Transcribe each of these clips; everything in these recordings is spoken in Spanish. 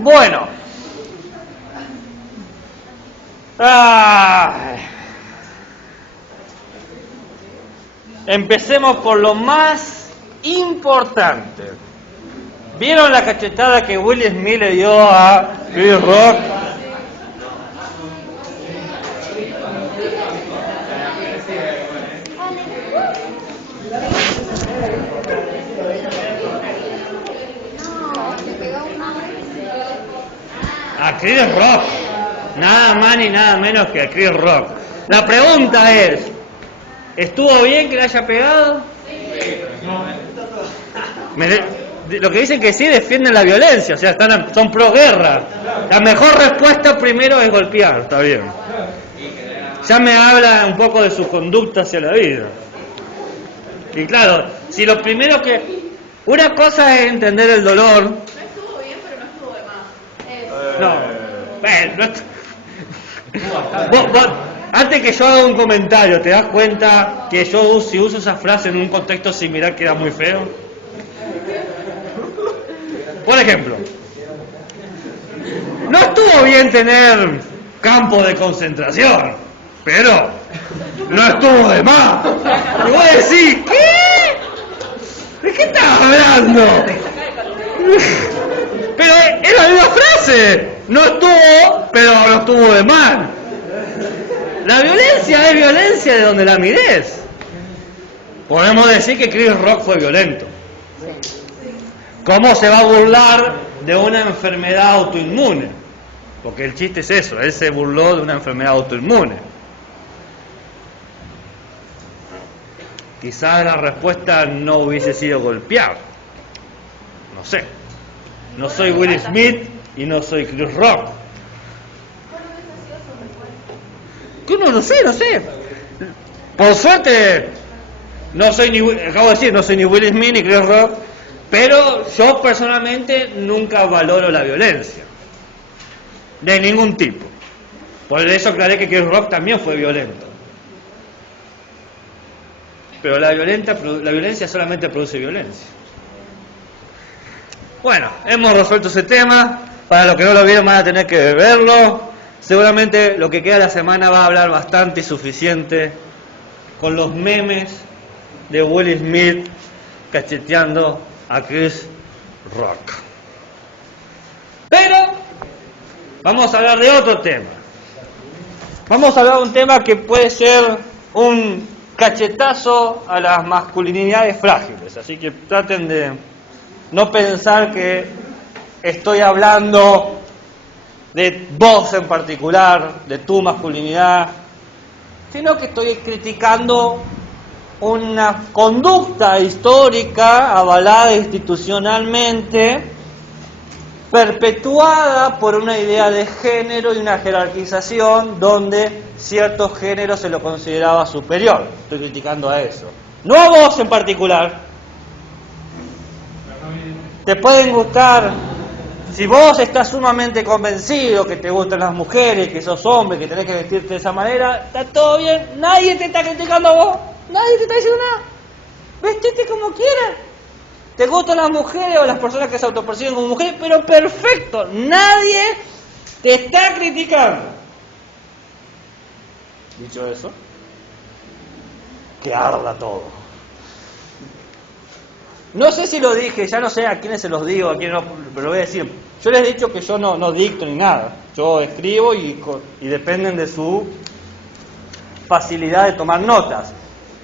Bueno. Empecemos por lo más importante. ¿Vieron la cachetada que Will Smith le dio a Chris Rock? A Chris Rock. Nada más ni nada menos que a Chris Rock. La pregunta es, ¿estuvo bien que le haya pegado? Lo que dicen que sí, defienden la violencia, o sea, son pro guerra. La mejor respuesta primero es golpear, está bien. Ya me habla un poco de su conducta hacia la vida. Y claro, si lo primero que... Una cosa es entender el dolor. No estuvo bien, pero no estuvo de más. Vos, antes que yo haga un comentario, ¿te das cuenta que yo si uso esa frase en un contexto similar queda muy feo? Por ejemplo, no estuvo bien tener campo de concentración, pero no estuvo de más. Y vos decís, ¿qué? ¿De qué estás hablando? Pero es la misma frase. No estuvo, pero no estuvo de mal. La violencia es violencia de donde la mires. Podemos decir que Chris Rock fue violento. ¿Cómo se va a burlar de una enfermedad autoinmune? Porque el chiste es eso, él se burló de una enfermedad autoinmune. Quizás la respuesta no hubiese sido golpear. No sé. No soy Will Smith y no soy Chris Rock. ¿Qué no sé? Por suerte, acabo de decir, no soy ni Will Smith ni Chris Rock, pero yo personalmente nunca valoro la violencia. De ningún tipo. Por eso aclaré que Chris Rock también fue violento. Pero la violencia solamente produce violencia. Bueno, hemos resuelto ese tema. Para los que no lo vieron van a tener que verlo. Seguramente lo que queda de la semana va a hablar bastante y suficiente con los memes de Will Smith cacheteando a Chris Rock. Pero vamos a hablar de otro tema. Vamos a hablar de un tema que puede ser un cachetazo a las masculinidades frágiles. Así que traten de no pensar que estoy hablando de vos en particular, de tu masculinidad, sino que estoy criticando una conducta histórica avalada institucionalmente, perpetuada por una idea de género y una jerarquización donde cierto género se lo consideraba superior. Estoy criticando a eso. No a vos en particular. Te pueden gustar, si vos estás sumamente convencido que te gustan las mujeres, que sos hombre, que tenés que vestirte de esa manera, está todo bien, nadie te está criticando a vos, nadie te está diciendo nada. Vestite como quieras. Te gustan las mujeres o las personas que se autoperciben como mujeres, pero perfecto, nadie te está criticando. Dicho eso, que arda todo. No sé si lo dije, ya no sé a quiénes se los digo, a quiénes no, pero lo voy a decir. Yo les he dicho que yo no dicto ni nada. Yo escribo y dependen de su facilidad de tomar notas.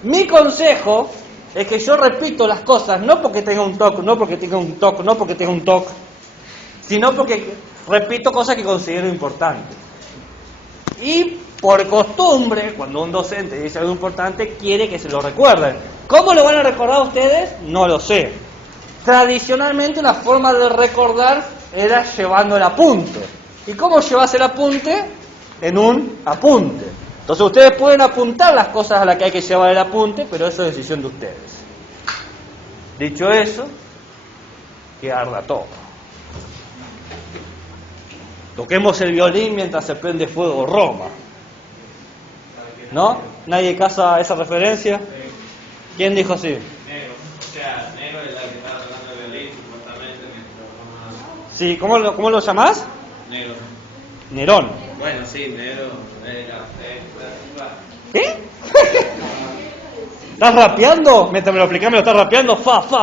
Mi consejo es que yo repito las cosas, no porque tenga un toque, no porque tenga un toque, sino porque repito cosas que considero importantes. Y por costumbre, cuando un docente dice algo importante, quiere que se lo recuerden. ¿Cómo lo van a recordar ustedes? No lo sé. Tradicionalmente la forma de recordar era llevando el apunte. ¿Y cómo llevas el apunte? En un apunte. Entonces ustedes pueden apuntar las cosas a las que hay que llevar el apunte, pero eso es decisión de ustedes. Dicho eso, que arda todo. Toquemos el violín mientras se prende fuego Roma. ¿No? ¿Nadie casa esa referencia? ¿Quién dijo así? Negro. O sea, negro es la que estaba tocando el violín, supuestamente, mientras Sí, ¿cómo lo llamás? Negro. Nerón. Bueno, sí, negro. ¿Eh? ¿Estás rapeando? Mientras me lo explicás, me lo estás rapeando. Fa. Es la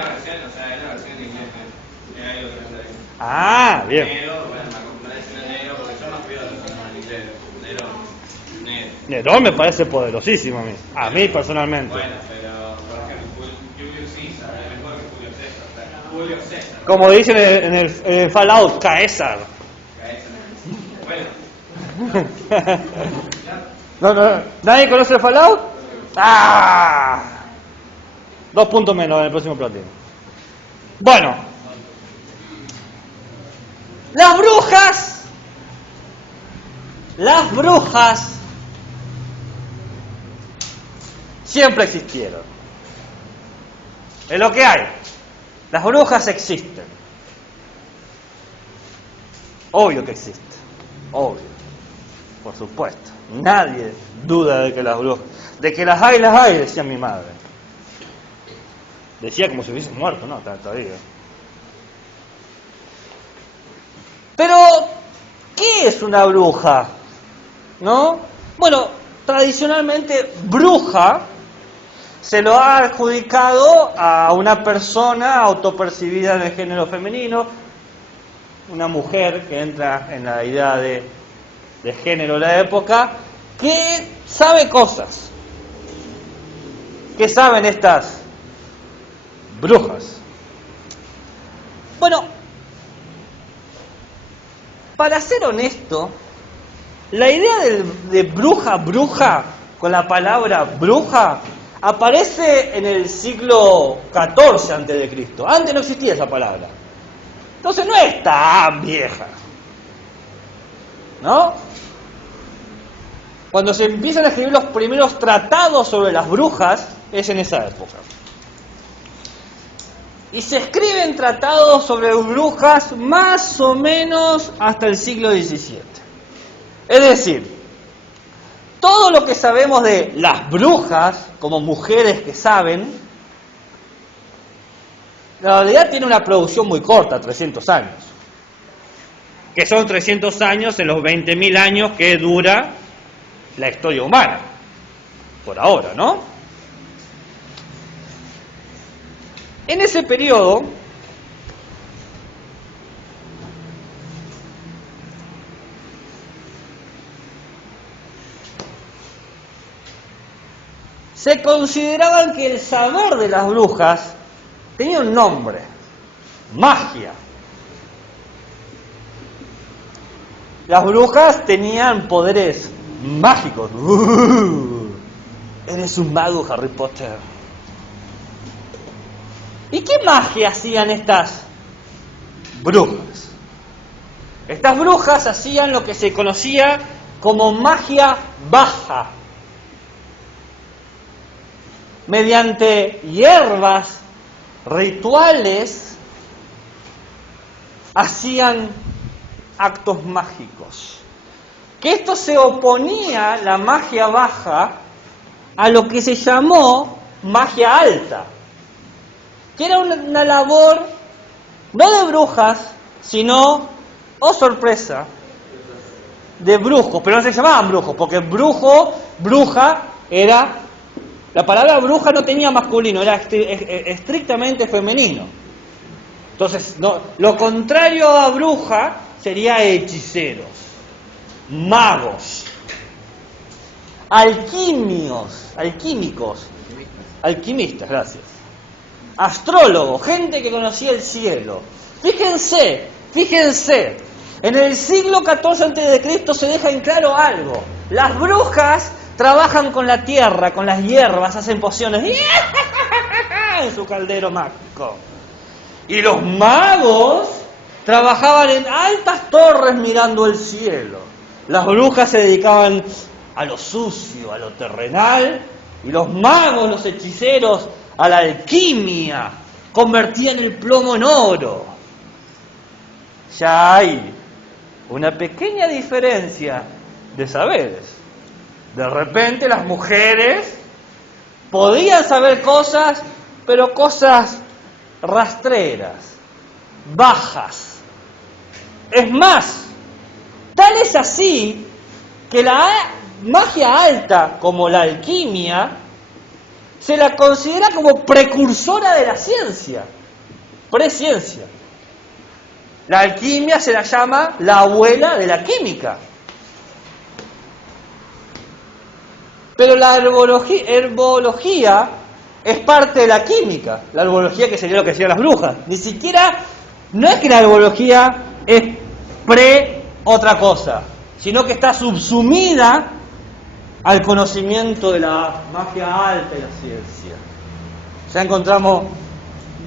versión, o sea, es la versión en inglés. Era algo que no sabía. Ah, bien. Negro, bueno, me decir negro porque son más piolas en inglés. Negro. Nerón me parece poderosísimo a mí. A mí personalmente. Bueno, pero por ejemplo, Julio César es mejor que Julio César. O sea, Julio César. Como dicen en el Fallout, Caesar. Bueno. No. ¿Nadie conoce el Fallout? ¡Ah! 2 puntos menos en el próximo platino. Bueno. Las brujas siempre existieron. Es lo que hay. Las brujas existen. Obvio que existen. Obvio. Por supuesto. Nadie duda de que las brujas... De que las hay, decía mi madre. Decía como si hubiesen muerto, ¿no? Todavía. Pero, ¿qué es una bruja? ¿No? Bueno, tradicionalmente, bruja se lo ha adjudicado a una persona autopercibida en el género femenino, una mujer que entra en la idea de género de la época, que sabe cosas. ¿Qué saben estas brujas? Bueno, para ser honesto, la idea de bruja, con la palabra bruja, aparece en el siglo XIV a.C. Antes no existía esa palabra. Entonces no es tan vieja. ¿No? Cuando se empiezan a escribir los primeros tratados sobre las brujas, es en esa época. Y se escriben tratados sobre brujas más o menos hasta el siglo XVII. Es decir, todo lo que sabemos de las brujas, como mujeres que saben, en realidad tiene una producción muy corta, 300 años. Que son 300 años en los 20.000 años que dura la historia humana. Por ahora, ¿no? En ese periodo, se consideraban que el saber de las brujas tenía un nombre: magia. Las brujas tenían poderes mágicos. Eres un mago, Harry Potter. ¿Y qué magia hacían estas brujas? Estas brujas hacían lo que se conocía como magia baja. Mediante hierbas, rituales, hacían actos mágicos. Que esto se oponía, la magia baja, a lo que se llamó magia alta, que era una labor no de brujas, sino, oh sorpresa, de brujos, pero no se llamaban brujos, porque bruja era, la palabra bruja no tenía masculino, era estrictamente femenino. Entonces, no, lo contrario a bruja sería hechiceros, magos, alquimistas, gracias, astrólogos, gente que conocía el cielo. Fíjense, en el siglo XIV a.C. se deja en claro algo: las brujas trabajan con la tierra, con las hierbas, hacen pociones en su caldero mágico. Y los magos trabajaban en altas torres mirando el cielo. Las brujas se dedicaban a lo sucio, a lo terrenal, y los magos, los hechiceros, a la alquimia, convertían el plomo en oro. Ya hay una pequeña diferencia de saberes. De repente las mujeres podían saber cosas, pero cosas rastreras. bajas. Es más, tal es así que la magia alta, como la alquimia, se la considera como precursora de la ciencia, presciencia. La alquimia se la llama la abuela de la química. Pero la herbología es parte de la química. La herbología, que sería lo que hacían las brujas. Ni siquiera, no es que la herbología es otra cosa, sino que está subsumida al conocimiento de la magia alta y la ciencia. Ya encontramos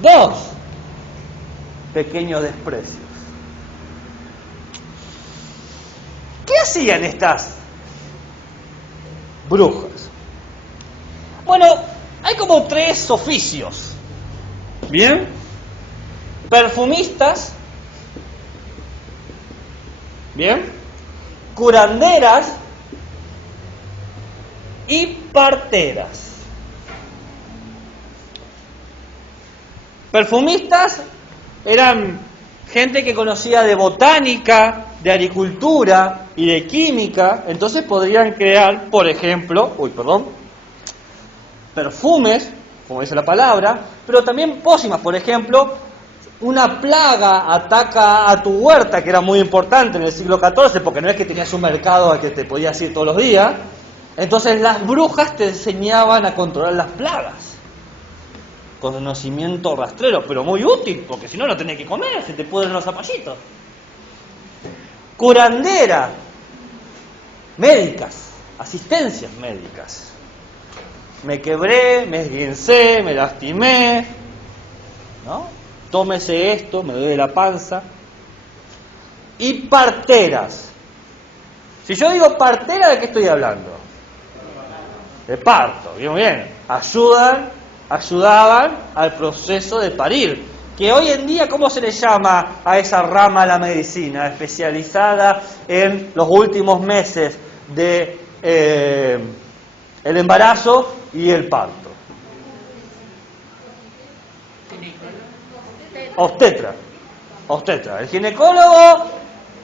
dos pequeños desprecios. ¿Qué hacían estas brujas? Bueno, hay como tres oficios. ¿Bien? Perfumistas. ¿Bien? Curanderas y parteras. Perfumistas eran gente que conocía de botánica, de agricultura y de química, entonces podrían crear, por ejemplo, perfumes, como dice la palabra, pero también pócimas. Por ejemplo, una plaga ataca a tu huerta, que era muy importante en el siglo XIV, porque no es que tenías un mercado al que te podías ir todos los días. Entonces las brujas te enseñaban a controlar las plagas. Conocimiento rastrero, pero muy útil, porque si no, no tenés que comer, se te pudren los zapallitos. Curandera, médicas, asistencias médicas. Me quebré, me esguincé, me lastimé, ¿no? Tómese esto, me duele la panza. Y parteras. Si yo digo partera, ¿de qué estoy hablando? De parto, bien. Ayudaban al proceso de parir. Que hoy en día, ¿cómo se le llama a esa rama de la medicina especializada en los últimos meses de el embarazo y el parto? Obstetra. El ginecólogo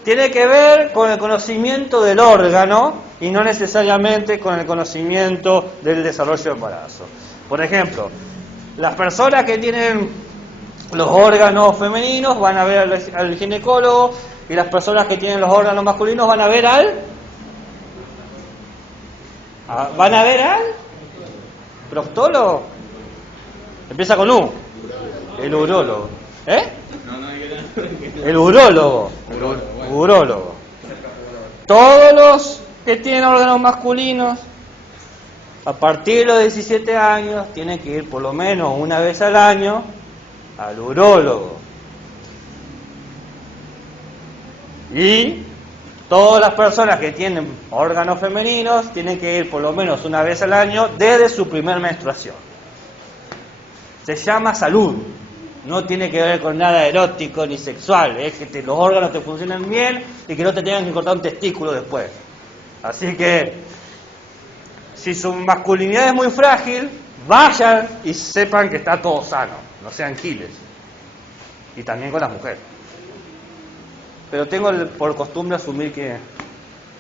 tiene que ver con el conocimiento del órgano y no necesariamente con el conocimiento del desarrollo del embarazo. Por ejemplo, las personas que tienen los órganos femeninos van a ver al ginecólogo, y las personas que tienen los órganos masculinos van a ver al proctólogo. Empieza con U. El urólogo. El urólogo. Todos los que tienen órganos masculinos, a partir de los 17 años, tienen que ir por lo menos una vez al año al urólogo. Y todas las personas que tienen órganos femeninos tienen que ir por lo menos una vez al año desde su primer menstruación. Se llama salud. No tiene que ver con nada erótico ni sexual. Es que los órganos te funcionen bien y que no te tengan que cortar un testículo después. Así que, si su masculinidad es muy frágil, vayan y sepan que está todo sano. No sean giles. Y también con las mujeres. Pero tengo por costumbre asumir que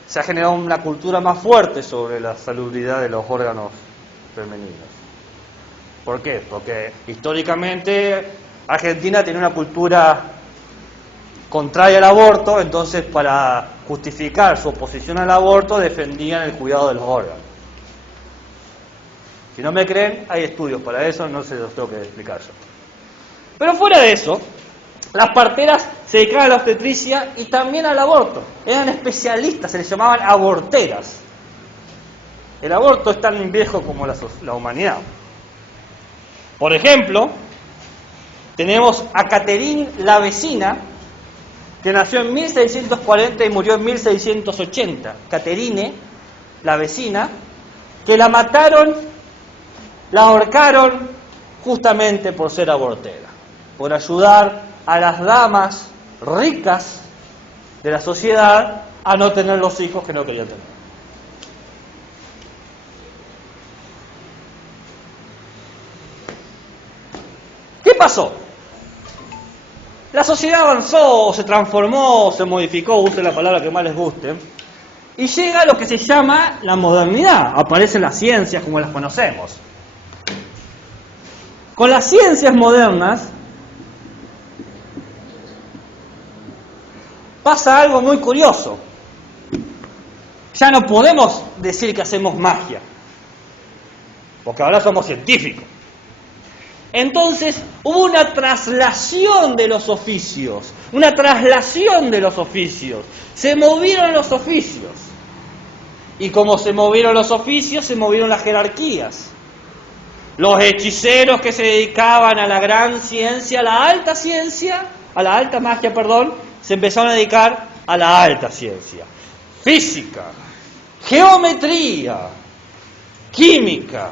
se ha generado una cultura más fuerte sobre la salubridad de los órganos femeninos. ¿Por qué? Porque históricamente Argentina tiene una cultura contraria al aborto, entonces para justificar su oposición al aborto defendían el cuidado de los órganos. Si no me creen, hay estudios para eso, no se los tengo que explicar yo. Pero fuera de eso, las parteras se dedicaban a la obstetricia y también al aborto. Eran especialistas, se les llamaban aborteras. El aborto es tan viejo como la humanidad. Por ejemplo, tenemos a Catherine la Vecina, que nació en 1640 y murió en 1680. Catherine la Vecina, que la mataron, la ahorcaron justamente por ser abortera, por ayudar a las damas ricas de la sociedad a no tener los hijos que no querían tener. ¿Qué pasó? la sociedad avanzó, se transformó, se modificó, use la palabra que más les guste, y llega a lo que se llama la modernidad. Aparecen las ciencias como las conocemos. Con las ciencias modernas pasa algo muy curioso. Ya no podemos decir que hacemos magia, porque ahora somos científicos. Entonces hubo una traslación de los oficios, se movieron los oficios, y como se movieron los oficios, se movieron las jerarquías. Los hechiceros que se dedicaban a la gran ciencia, a la alta magia, se empezaron a dedicar a la alta ciencia. Física, geometría, química,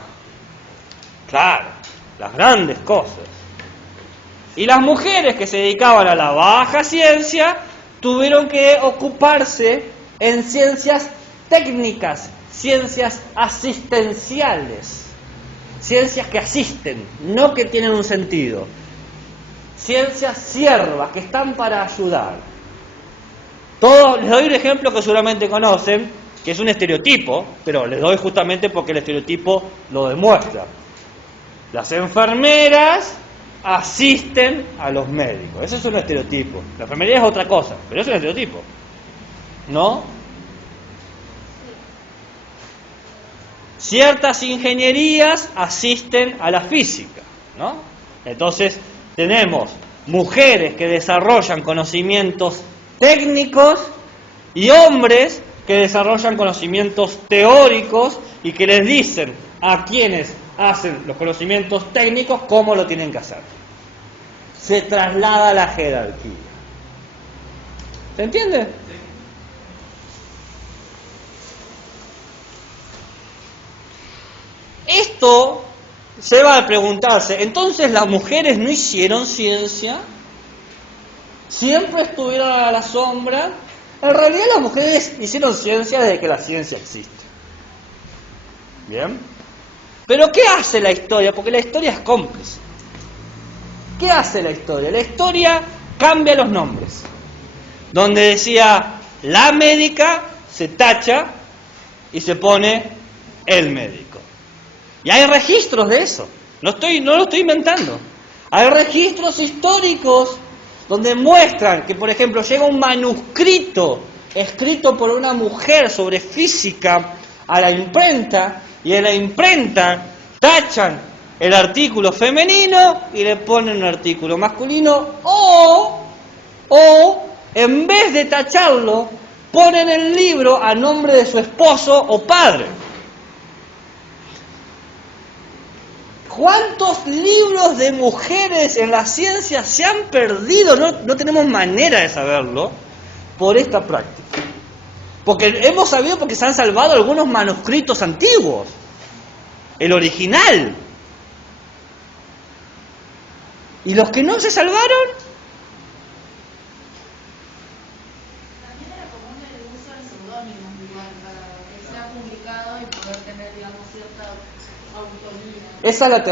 claro, las grandes cosas. Y las mujeres que se dedicaban a la baja ciencia tuvieron que ocuparse en ciencias técnicas, ciencias asistenciales, ciencias que asisten, no que tienen un sentido, ciencias siervas que están para ayudar. Les doy un ejemplo que seguramente conocen, que es un estereotipo, pero les doy justamente porque el estereotipo lo demuestra. Las enfermeras asisten a los médicos. Eso es un estereotipo. La enfermería es otra cosa, pero es un estereotipo, ¿no? Ciertas ingenierías asisten a la física, ¿no? Entonces tenemos mujeres que desarrollan conocimientos técnicos y hombres que desarrollan conocimientos teóricos y que les dicen a quienes hacen los conocimientos técnicos cómo lo tienen que hacer. Se traslada la jerarquía. ¿Se entiende? Esto se va a preguntarse, entonces las mujeres no hicieron ciencia, siempre estuvieron a la sombra. En realidad las mujeres hicieron ciencia desde que la ciencia existe. ¿Bien? Pero ¿qué hace la historia? Porque la historia es cómplice. ¿Qué hace la historia? La historia cambia los nombres. Donde decía la médica, se tacha y se pone el médico. Y hay registros de eso. No lo estoy inventando. Hay registros históricos donde muestran que, por ejemplo, llega un manuscrito escrito por una mujer sobre física a la imprenta, y en la imprenta tachan el artículo femenino y le ponen un artículo masculino, o en vez de tacharlo, ponen el libro a nombre de su esposo o padre. ¿Cuántos libros de mujeres en la ciencia se han perdido? No tenemos manera de saberlo por esta práctica. Porque hemos sabido porque se han salvado algunos manuscritos antiguos. El original. ¿Y los que no se salvaron? También era común el uso de seudónimos igual para que sea publicado y poder tener, digamos, cierta autonomía. Esa es la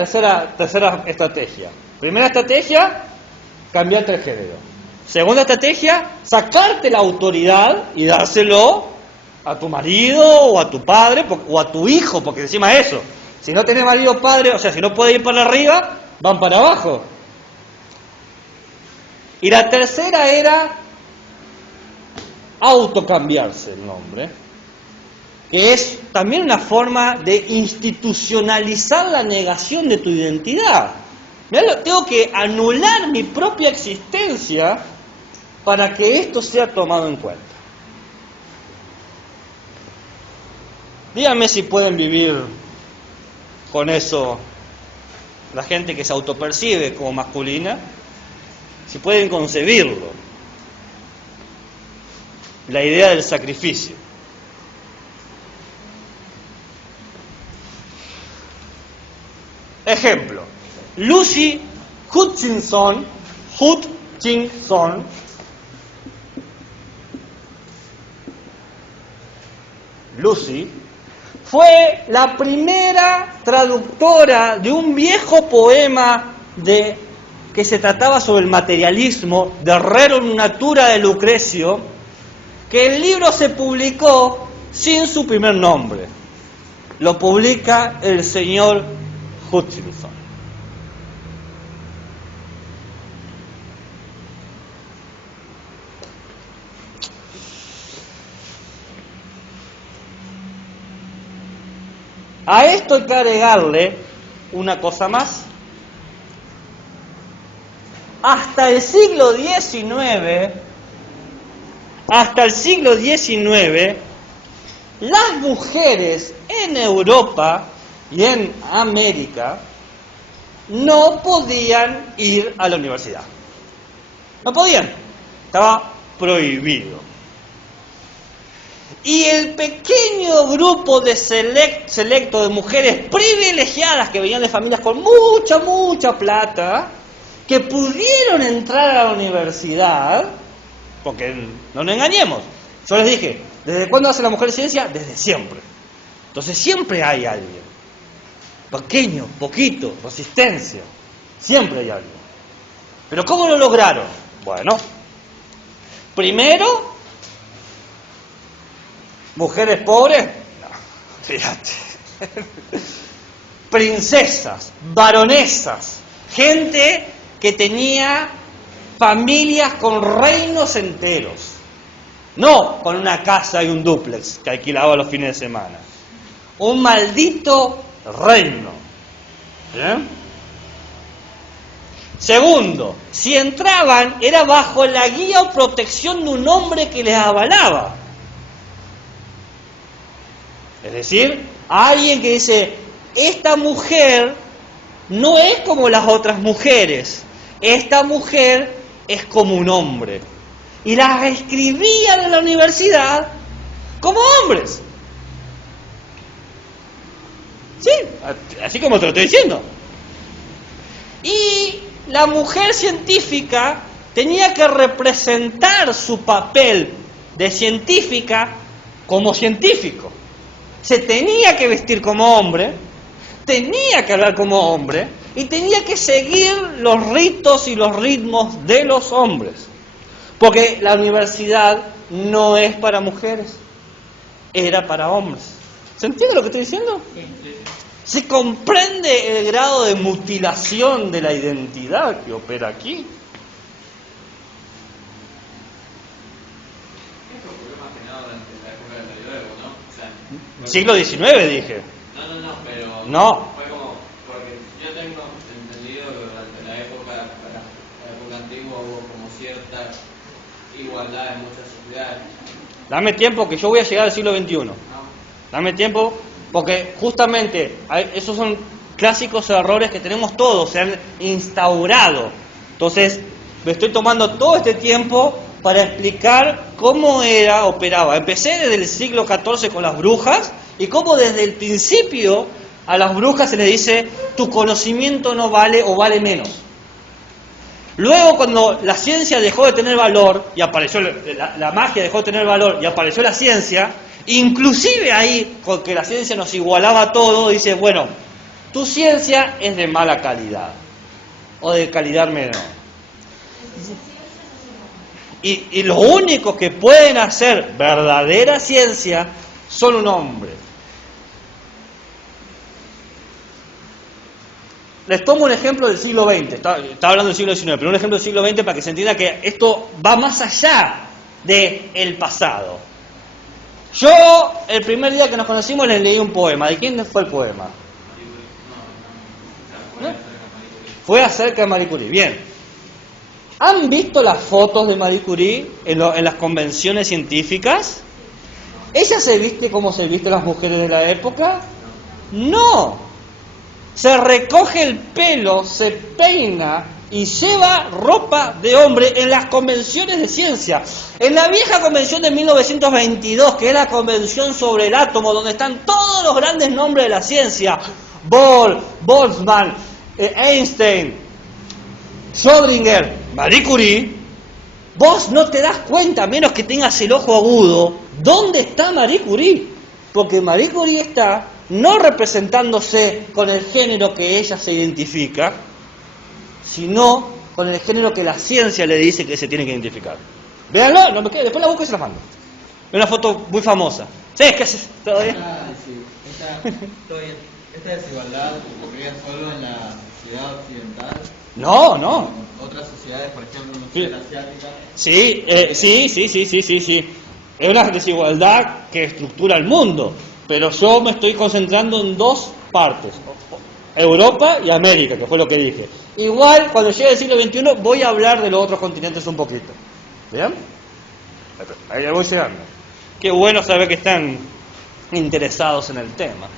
tercera estrategia. Primera estrategia, cambiarte el género. Segunda estrategia, sacarte la autoridad y dárselo a tu marido o a tu padre o a tu hijo, porque encima de eso, si no tenés marido o padre, o sea, si no puede ir para arriba, van para abajo. Y la tercera era autocambiarse el nombre, que es también una forma de institucionalizar la negación de tu identidad. Mirá, tengo que anular mi propia existencia para que esto sea tomado en cuenta. Díganme si pueden vivir con eso la gente que se autopercibe como masculina, si pueden concebirlo. La idea del sacrificio. Ejemplo, Lucy Hutchinson, Lucy, fue la primera traductora de un viejo poema de que se trataba sobre el materialismo de Rerum Natura de Lucrecio, que el libro se publicó sin su primer nombre. Lo publica el señor Hutchinson. A esto hay que agregarle una cosa más. Hasta el siglo XIX, las mujeres en Europa y en América no podían ir a la universidad. No podían. Estaba prohibido. Y el pequeño grupo de selecto de mujeres privilegiadas que venían de familias con mucha plata, que pudieron entrar a la universidad, porque no nos engañemos, yo les dije, ¿desde cuándo hace la mujer ciencia? Desde siempre. Entonces siempre hay alguien. Pequeño, poquito, resistencia. Siempre hay alguien. ¿Pero cómo lo lograron? Bueno, primero, mujeres pobres, no, fíjate. Princesas, baronesas, gente que tenía familias con reinos enteros. No con una casa y un dúplex que alquilaba los fines de semana. Un maldito reino. ¿Bien? Segundo, si entraban era bajo la guía o protección de un hombre que les avalaba. Es decir, alguien que dice, esta mujer no es como las otras mujeres, esta mujer es como un hombre. Y las escribían en la universidad como hombres. Sí, así como te lo estoy diciendo. Y la mujer científica tenía que representar su papel de científica como científico. Se tenía que vestir como hombre, tenía que hablar como hombre y tenía que seguir los ritos y los ritmos de los hombres. Porque la universidad no es para mujeres, era para hombres. ¿Se entiende lo que estoy diciendo? ¿Se comprende el grado de mutilación de la identidad que opera aquí? Esto ocurrió más que nada durante la época del medioevo, ¿no? O sea, Siglo XIX dije. No, pero No. fue como, porque yo tengo entendido que durante la época antigua hubo como cierta igualdad en muchas sociedades. Dame tiempo que yo voy a llegar al siglo XXI. ¿No? Dame tiempo, porque justamente esos son clásicos errores que tenemos todos, se han instaurado. Entonces, me estoy tomando todo este tiempo para explicar cómo operaba. Empecé desde el siglo XIV con las brujas y cómo desde el principio a las brujas se les dice tu conocimiento no vale o vale menos. Luego, cuando la ciencia dejó de tener valor y apareció la magia dejó de tener valor y apareció la ciencia, inclusive ahí, porque la ciencia nos igualaba todo, dice, bueno, tu ciencia es de mala calidad o de calidad menor. Y los únicos que pueden hacer verdadera ciencia son un hombre. Les tomo un ejemplo del siglo XX, estaba hablando del siglo XIX, pero un ejemplo del siglo XX para que se entienda que esto va más allá del pasado. Yo, el primer día que nos conocimos, les leí un poema. ¿De quién fue el poema? Fue acerca de Marie Curie. Bien. ¿Han visto las fotos de Marie Curie en las convenciones científicas? ¿Ella se viste como se visten las mujeres de la época? No. Se recoge el pelo, se peina y lleva ropa de hombre en las convenciones de ciencia. En la vieja convención de 1922, que es la convención sobre el átomo, donde están todos los grandes nombres de la ciencia, Bohr, Boltzmann, Einstein, Schrödinger, Marie Curie, vos no te das cuenta, a menos que tengas el ojo agudo, ¿dónde está Marie Curie? Porque Marie Curie está no representándose con el género que ella se identifica, sino con el género que la ciencia le dice que se tiene que identificar. Véanlo, no me quede, después la busco y se la mando. Es una foto muy famosa. ¿Sí? ¿Qué haces? ¿Todo bien? Esta desigualdad ocurría solo en la sociedad occidental. No, no. Otras sociedades, por ejemplo, no sé, la asiática. Sí. Es una desigualdad que estructura el mundo, pero yo me estoy concentrando en dos partes, Europa y América, que fue lo que dije. Igual, cuando llegue el siglo XXI, voy a hablar de los otros continentes un poquito. ¿Bien? Ahí voy llegando. Qué bueno saber que están interesados en el tema.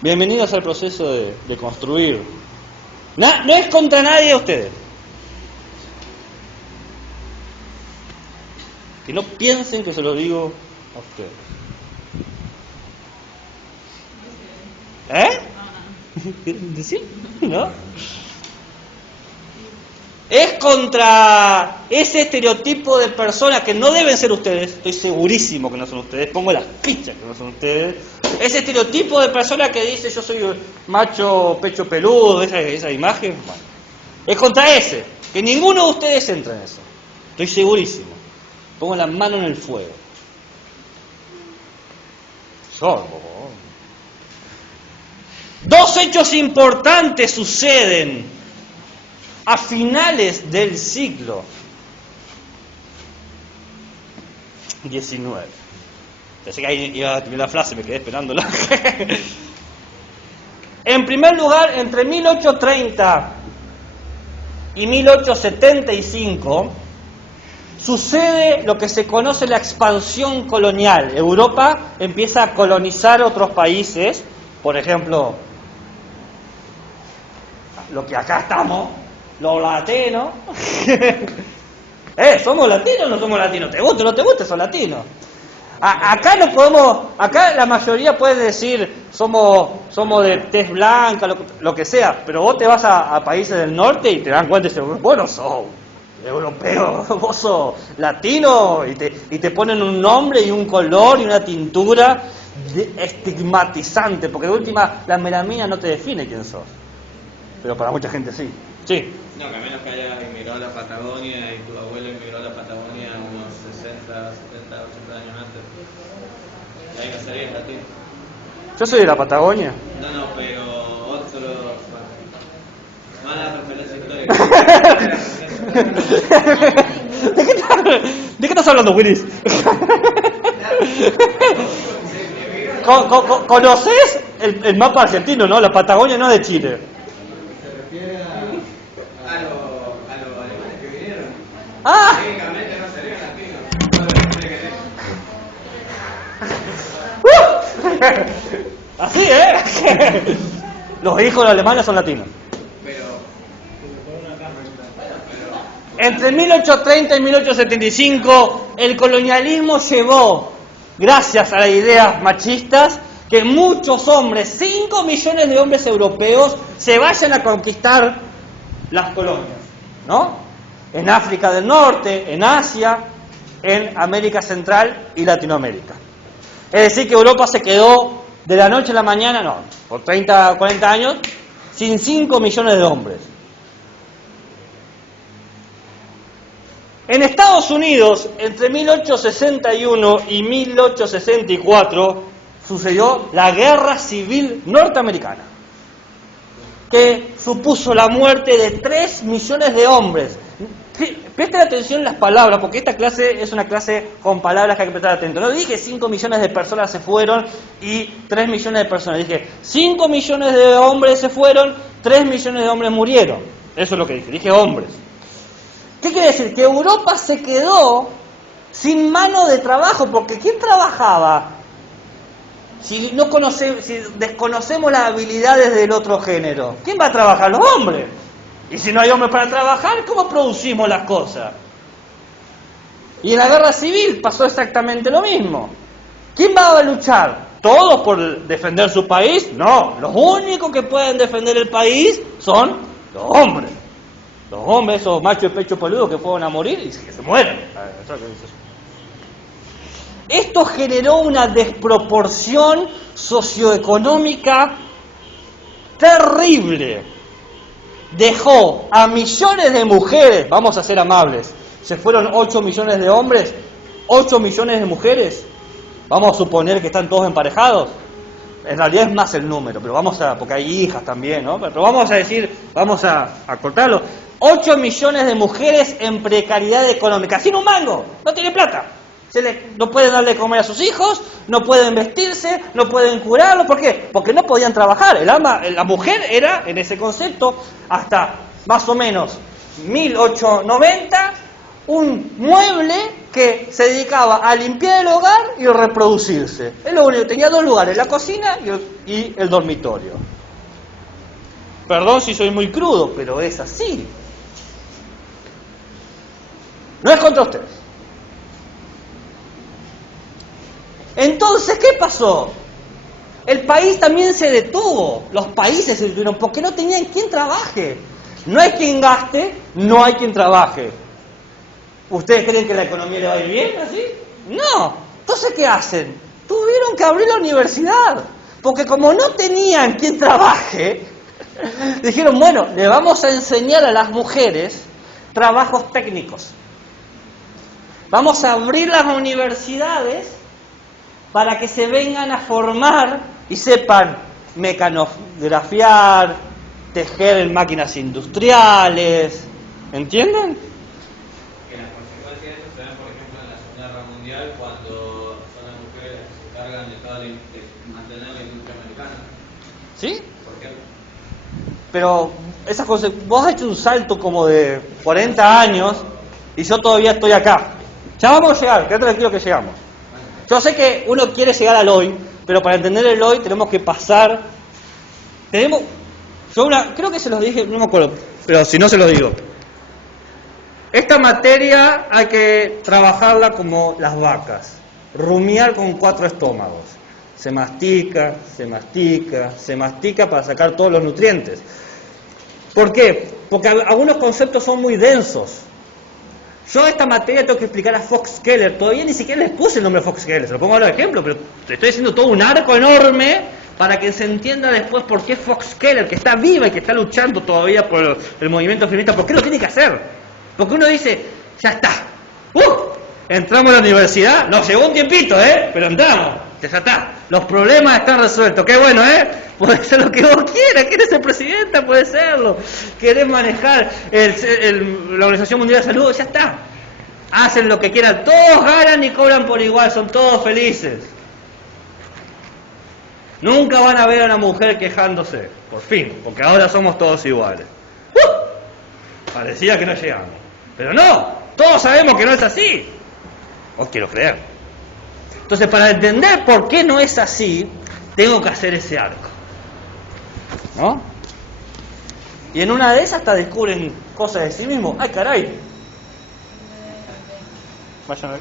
Bienvenidos al proceso de construir. No es contra nadie de ustedes. Que no piensen que se lo digo a ustedes. ¿Sí? ¿No? Es contra ese estereotipo de personas que no deben ser ustedes. Estoy segurísimo que no son ustedes. Pongo las fichas que no son ustedes. Ese estereotipo de persona que dice yo soy macho, pecho peludo, esa imagen. Bueno, es contra ese. Que ninguno de ustedes entra en eso. Estoy segurísimo. Pongo la mano en el fuego. Sorbo. Dos hechos importantes suceden a finales del siglo XIX. Pensé que ahí iba a tener la frase, me quedé esperándola. En primer lugar, entre 1830 y 1875 sucede lo que se conoce la expansión colonial. Europa empieza a colonizar otros países, por ejemplo, lo que acá estamos, los latinos. ¿Somos latinos o no somos latinos? ¿Te gusta o no te gusta? Son latinos. Acá no podemos, acá la mayoría puede decir somos de tez blanca, lo que sea, pero vos te vas a países del norte y te dan cuenta y dicen, vos no sos europeo, vos sos latino, y te ponen un nombre y un color y una tintura estigmatizante, porque de última la melamina no te define quién sos, pero para mucha gente sí. Sí. No, que a menos que haya emigrado a la Patagonia y tu abuelo emigró a la Patagonia unos 60, 70, 80 años antes. Y ahí no serías latino. Yo soy de la Patagonia. No, pero otro... Mala referencia histórica. ¿De qué estás hablando, Willis? ¿Conoces el mapa argentino, no? La Patagonia no es de Chile. ¡Ah! Técnicamente no sería latino. Así, Los hijos de los alemanes son latinos. Entre 1830 y 1875, el colonialismo llevó, gracias a las ideas machistas, que muchos hombres, 5 millones de hombres europeos, se vayan a conquistar las colonias, ¿no? En África del Norte, en Asia, en América Central y Latinoamérica. Es decir, que Europa se quedó de la noche a la mañana, por 30 o 40 años, sin 5 millones de hombres. En Estados Unidos, entre 1861 y 1864, sucedió la Guerra Civil Norteamericana, que supuso la muerte de 3 millones de hombres. Presten atención en las palabras, porque esta clase es una clase con palabras que hay que prestar atención. No dije 5 millones de personas se fueron y 3 millones de personas. Dije 5 millones de hombres se fueron, 3 millones de hombres murieron. Eso es lo que dije. Dije hombres. ¿Qué quiere decir? Que Europa se quedó sin mano de trabajo, porque ¿quién trabajaba? Si desconocemos las habilidades del otro género, ¿quién va a trabajar? Los hombres. Y si no hay hombres para trabajar, ¿cómo producimos las cosas? Y en la guerra civil pasó exactamente lo mismo. ¿Quién va a luchar? ¿Todos por defender su país? No, los únicos que pueden defender el país son los hombres. Los hombres, esos machos de pecho peludo que fueron a morir y que se mueren. Esto generó una desproporción socioeconómica terrible. dejó a millones de mujeres, vamos a ser amables, se fueron 8 millones de hombres, 8 millones de mujeres, vamos a suponer que están todos emparejados, en realidad es más el número, pero porque hay hijas también, ¿no? Pero vamos a decir, vamos a cortarlo, 8 millones de mujeres en precariedad económica, sin un mango, no tiene plata. No pueden darle comer a sus hijos, no pueden vestirse, no pueden curarlo. ¿Por qué? Porque no podían trabajar. La mujer era, en ese concepto, hasta más o menos 1890, un mueble que se dedicaba a limpiar el hogar y reproducirse. Es lo único, tenía 2 lugares, la cocina y el dormitorio. Perdón si soy muy crudo, pero es así. No es contra ustedes. Entonces, ¿qué pasó? El país también se detuvo, los países se detuvieron porque no tenían quien trabaje. No hay quien gaste, no hay quien trabaje. ¿Ustedes creen que la economía le va a ir bien así? No. Entonces, ¿qué hacen? Tuvieron que abrir la universidad, porque como no tenían quien trabaje, dijeron, bueno, le vamos a enseñar a las mujeres trabajos técnicos. Vamos a abrir las universidades para que se vengan a formar y sepan mecanografiar, tejer en máquinas industriales. ¿Entienden? Que las consecuencias de eso se ven, por ejemplo, en la Segunda Guerra Mundial, cuando son las mujeres que se encargan de mantener la industria americana. ¿Sí? ¿Por qué? Pero esas cosas, vos has hecho un salto como de 40 años y yo todavía estoy acá. Ya vamos a llegar, quédate tranquilo que llegamos. Yo sé que uno quiere llegar al hoy, pero para entender el hoy tenemos que pasar. Creo que se los dije, no me acuerdo, pero si no se los digo. Esta materia hay que trabajarla como las vacas, rumiar con 4 estómagos. Se mastica, se mastica, se mastica para sacar todos los nutrientes. ¿Por qué? Porque algunos conceptos son muy densos. Yo esta materia tengo que explicar a Fox Keller, todavía ni siquiera les puse el nombre de Fox Keller, se lo pongo ahora de ejemplo, pero te estoy haciendo todo un arco enorme para que se entienda después por qué Fox Keller, que está viva y que está luchando todavía por el movimiento feminista, ¿por qué lo tiene que hacer? Porque uno dice, ya está, entramos a la universidad, nos llevó un tiempito, pero entramos, ya está, los problemas están resueltos, qué bueno, puede ser lo que vos quieras, querés ser presidenta, puede serlo, querés manejar la Organización Mundial de Salud, ya está, hacen lo que quieran, todos ganan y cobran por igual, son todos felices. Nunca van a ver a una mujer quejándose, por fin, porque ahora somos todos iguales. Parecía que no llegamos, pero no, todos sabemos que no es así, os quiero creer. Entonces, para entender por qué no es así, tengo que hacer ese arco, ¿no? Y en una de esas hasta descubren cosas de sí mismos. ¡Ay, caray! Vayan a ver.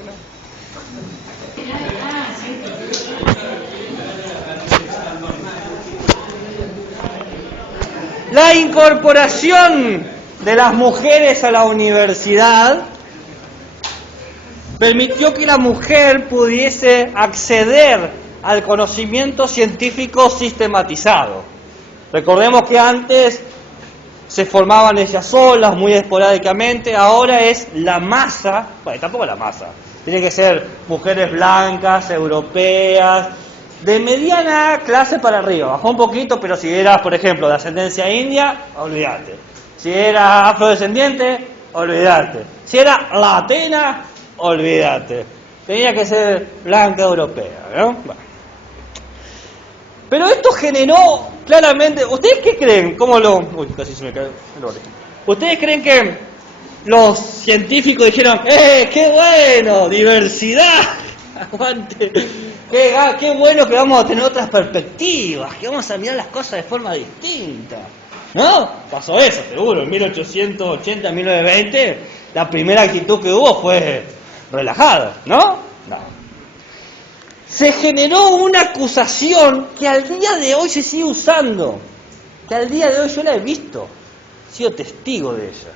La incorporación de las mujeres a la universidad permitió que la mujer pudiese acceder al conocimiento científico sistematizado. Recordemos que antes se formaban ellas solas, muy esporádicamente, ahora es la masa, bueno, tampoco la masa, tiene que ser mujeres blancas, europeas, de mediana clase para arriba, bajó un poquito, pero si eras, por ejemplo, de ascendencia india, olvídate. Si era afrodescendiente, olvídate. Si era latina, olvídate. Tenía que ser blanca europea, ¿no? Bueno. Pero esto generó claramente. ¿Ustedes qué creen? Uy, casi se me cae el orden. ¿Ustedes creen que los científicos dijeron, qué bueno, diversidad, aguante, qué bueno que vamos a tener otras perspectivas, que vamos a mirar las cosas de forma distinta? ¿No? Pasó eso, seguro. En 1880, 1920, la primera actitud que hubo fue relajada, ¿no? No. Se generó una acusación que al día de hoy se sigue usando, que al día de hoy yo la he visto, he sido testigo de ella.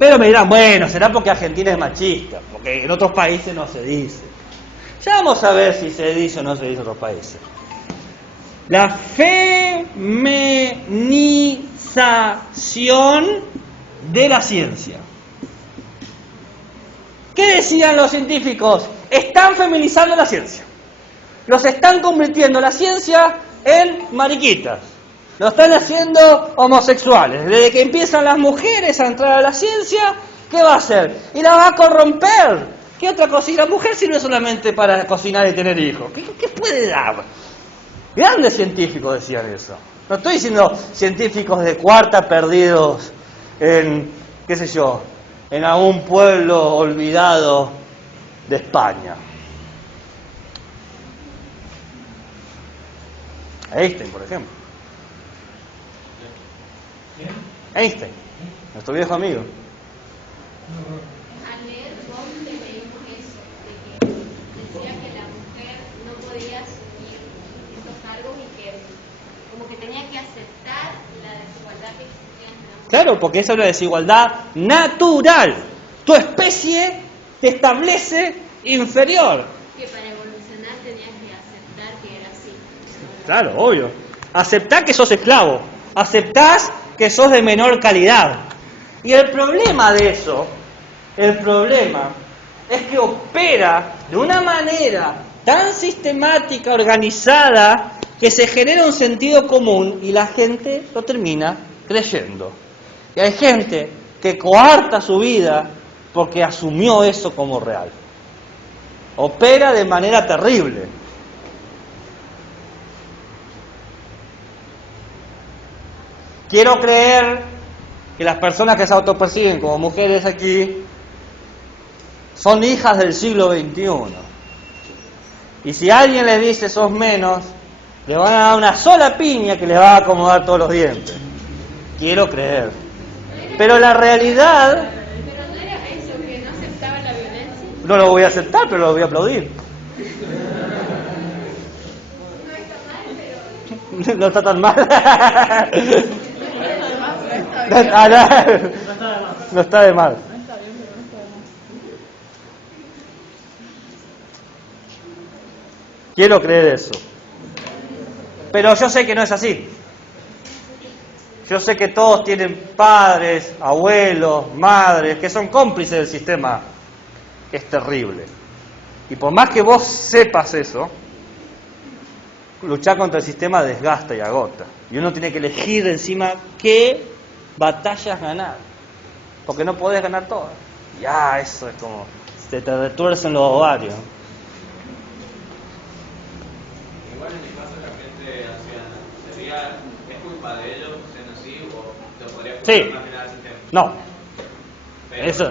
Pero me dirán, bueno, será porque Argentina es machista, porque en otros países no se dice. Ya vamos a ver si se dice o no se dice en otros países. La feminización de la ciencia. ¿Qué decían los científicos? Están feminizando la ciencia. Los están convirtiendo la ciencia en mariquitas. Lo están haciendo homosexuales. Desde que empiezan las mujeres a entrar a la ciencia, ¿qué va a hacer? Y la va a corromper. ¿Qué otra cosa? Y la mujer sirve solamente para cocinar y tener hijos. ¿Qué puede dar? Grandes científicos decían eso. No estoy diciendo científicos de cuarta perdidos en, qué sé yo, en algún pueblo olvidado de España. Einstein, por ejemplo. Einstein, nuestro viejo amigo. Al leer dónde leímos eso, de que decía que la mujer no podía asumir estos cargos y que como que tenía que aceptar la desigualdad que existía en la mujer. Claro, porque esa es una desigualdad natural. Tu especie te establece inferior. Que para evolucionar tenías que aceptar que era así. Claro, obvio. Aceptá que sos esclavo. Aceptás que sos de menor calidad. Y el problema de eso, el problema es que opera de una manera tan sistemática, organizada, que se genera un sentido común y la gente lo termina creyendo. Y hay gente que coarta su vida porque asumió eso como real. Opera de manera terrible. Quiero creer que las personas que se autoperciben como mujeres aquí son hijas del siglo XXI. Y si alguien les dice sos menos, le van a dar una sola piña que les va a acomodar todos los dientes. Quiero creer. Pero la realidad... Pero no era eso, que no aceptaba la violencia. No lo voy a aceptar, pero lo voy a aplaudir. No está tan mal. No está de mal. Quiero creer eso. Pero yo sé que no es así. Yo sé que todos tienen padres, abuelos, madres, que son cómplices del sistema, que es terrible. Y por más que vos sepas eso, luchar contra el sistema desgasta y agota. Y uno tiene que elegir encima qué batallas ganar. Porque no podés ganar todas. Ya, eso es como... se te retuercen los ovarios. Igual en mi caso la gente hacía, sería, ¿es culpa de ellos siendo así o te podría Sí. imaginar el sistema? No. Pero, Eso.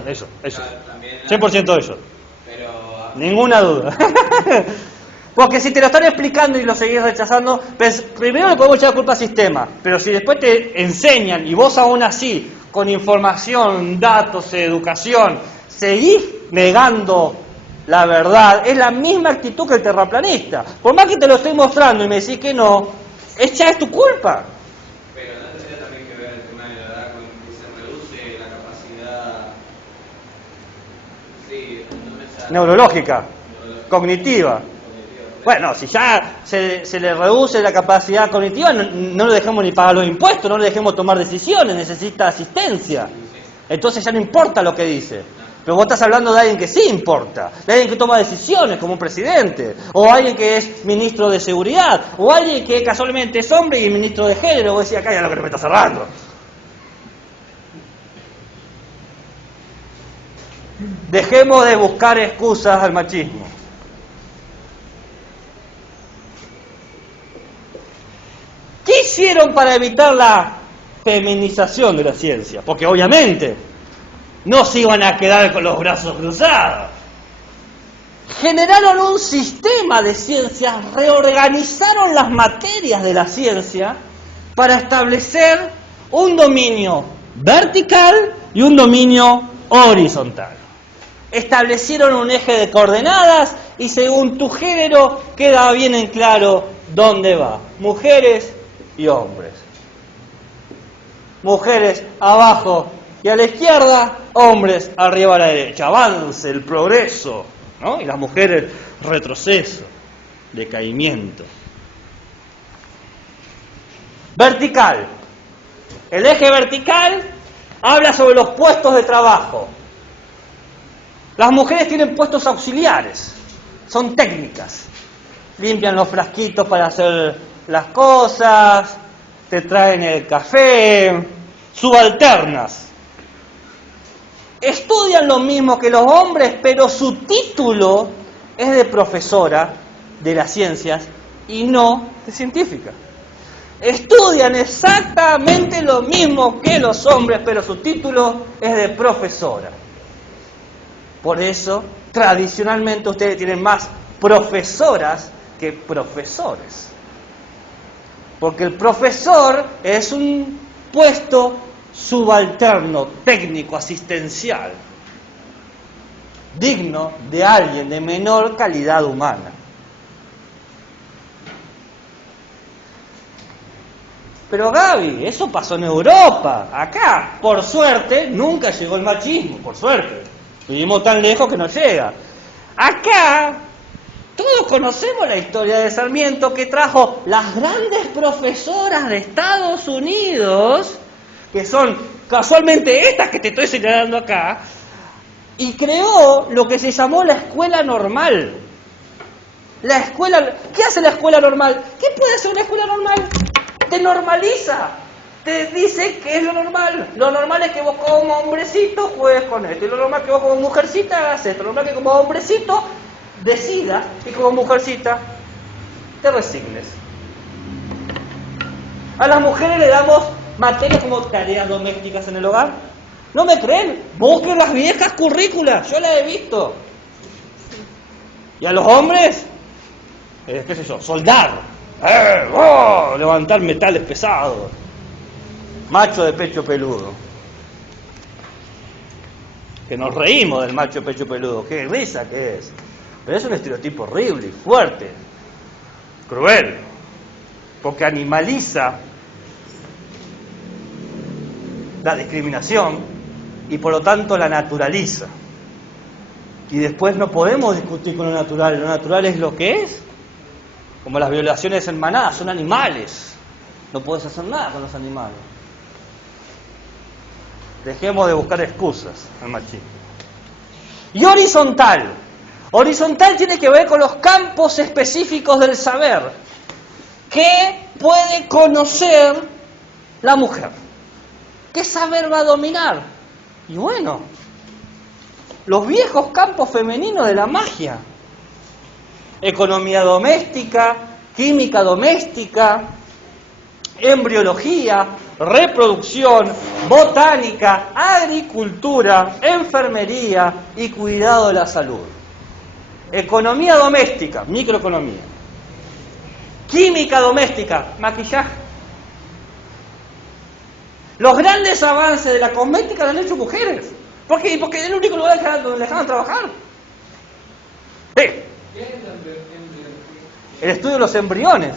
también 100% de ellos. Pero Ninguna duda. Porque si te lo están explicando y lo seguís rechazando, pues primero le podemos echar la culpa al sistema, pero si después te enseñan y vos aún así, con información, datos, educación, seguís negando la verdad, es la misma actitud que el terraplanista. Por más que te lo estoy mostrando y me decís que no, es tu culpa. Pero no tendría también que ver el tema de la edad con que se reduce la capacidad, sí, no me sale. Neurológica, cognitiva. Bueno, si ya se le reduce la capacidad cognitiva, no lo dejemos ni pagar los impuestos, no le dejemos tomar decisiones, necesita asistencia. Entonces ya no importa lo que dice. Pero vos estás hablando de alguien que sí importa, de alguien que toma decisiones como un presidente, o alguien que es ministro de seguridad, o alguien que casualmente es hombre y ministro de género. Vos decís, acá ya lo que me está cerrando. Dejemos de buscar excusas al machismo. ¿Qué hicieron para evitar la feminización de la ciencia? Porque obviamente no se iban a quedar con los brazos cruzados. Generaron un sistema de ciencias, reorganizaron las materias de la ciencia para establecer un dominio vertical y un dominio horizontal. Establecieron un eje de coordenadas y según tu género queda bien en claro dónde va. Mujeres y hombres. Mujeres abajo y a la izquierda, hombres arriba a la derecha. Avance, el progreso, ¿no? Y las mujeres, retroceso, decaimiento. Vertical. El eje vertical habla sobre los puestos de trabajo. Las mujeres tienen puestos auxiliares, son técnicas. Limpian los frasquitos para hacer las cosas, te traen el café, subalternas. Estudian lo mismo que los hombres, pero su título es de profesora de las ciencias y no de científica. Estudian exactamente lo mismo que los hombres, pero su título es de profesora. Por eso, tradicionalmente ustedes tienen más profesoras que profesores. Porque el profesor es un puesto subalterno, técnico, asistencial, digno de alguien de menor calidad humana. Pero Gaby, eso pasó en Europa. Acá, por suerte, nunca llegó el machismo, por suerte. Vivimos tan lejos que no llega. Acá, todos conocemos la historia de Sarmiento, que trajo las grandes profesoras de Estados Unidos, que son casualmente estas que te estoy señalando acá, y creó lo que se llamó la escuela normal. La escuela, ¿qué hace la escuela normal? ¿Qué puede hacer una escuela normal? Te normaliza, te dice que es lo normal. Lo normal es que vos como hombrecito juegues con esto, y lo normal es que vos como mujercita hagas esto, lo normal es que como hombrecito decidas y como mujercita te resignes. A las mujeres le damos materias como tareas domésticas en el hogar. ¿No me creen? Busquen las viejas currículas, yo las he visto. Y a los hombres, qué sé yo, soldar. Levantar metales pesados. Macho de pecho peludo. Que nos reímos del macho de pecho peludo. Qué risa que es. Pero es un estereotipo horrible y fuerte. Cruel. Porque animaliza la discriminación y por lo tanto la naturaliza. Y después no podemos discutir con lo natural. Lo natural es lo que es. Como las violaciones en manada, son animales. No puedes hacer nada con los animales. Dejemos de buscar excusas al machismo. Y horizontal. Horizontal tiene que ver con los campos específicos del saber. ¿Qué puede conocer la mujer? ¿Qué saber va a dominar? Y bueno, los viejos campos femeninos de la magia. Economía doméstica, química doméstica, embriología, reproducción, botánica, agricultura, enfermería y cuidado de la salud. Economía doméstica, microeconomía. Química doméstica, maquillaje. Los grandes avances de la cosmética lo han hecho mujeres. ¿Por qué? Porque es el único lugar donde dejaban trabajar. Sí. El estudio de los embriones.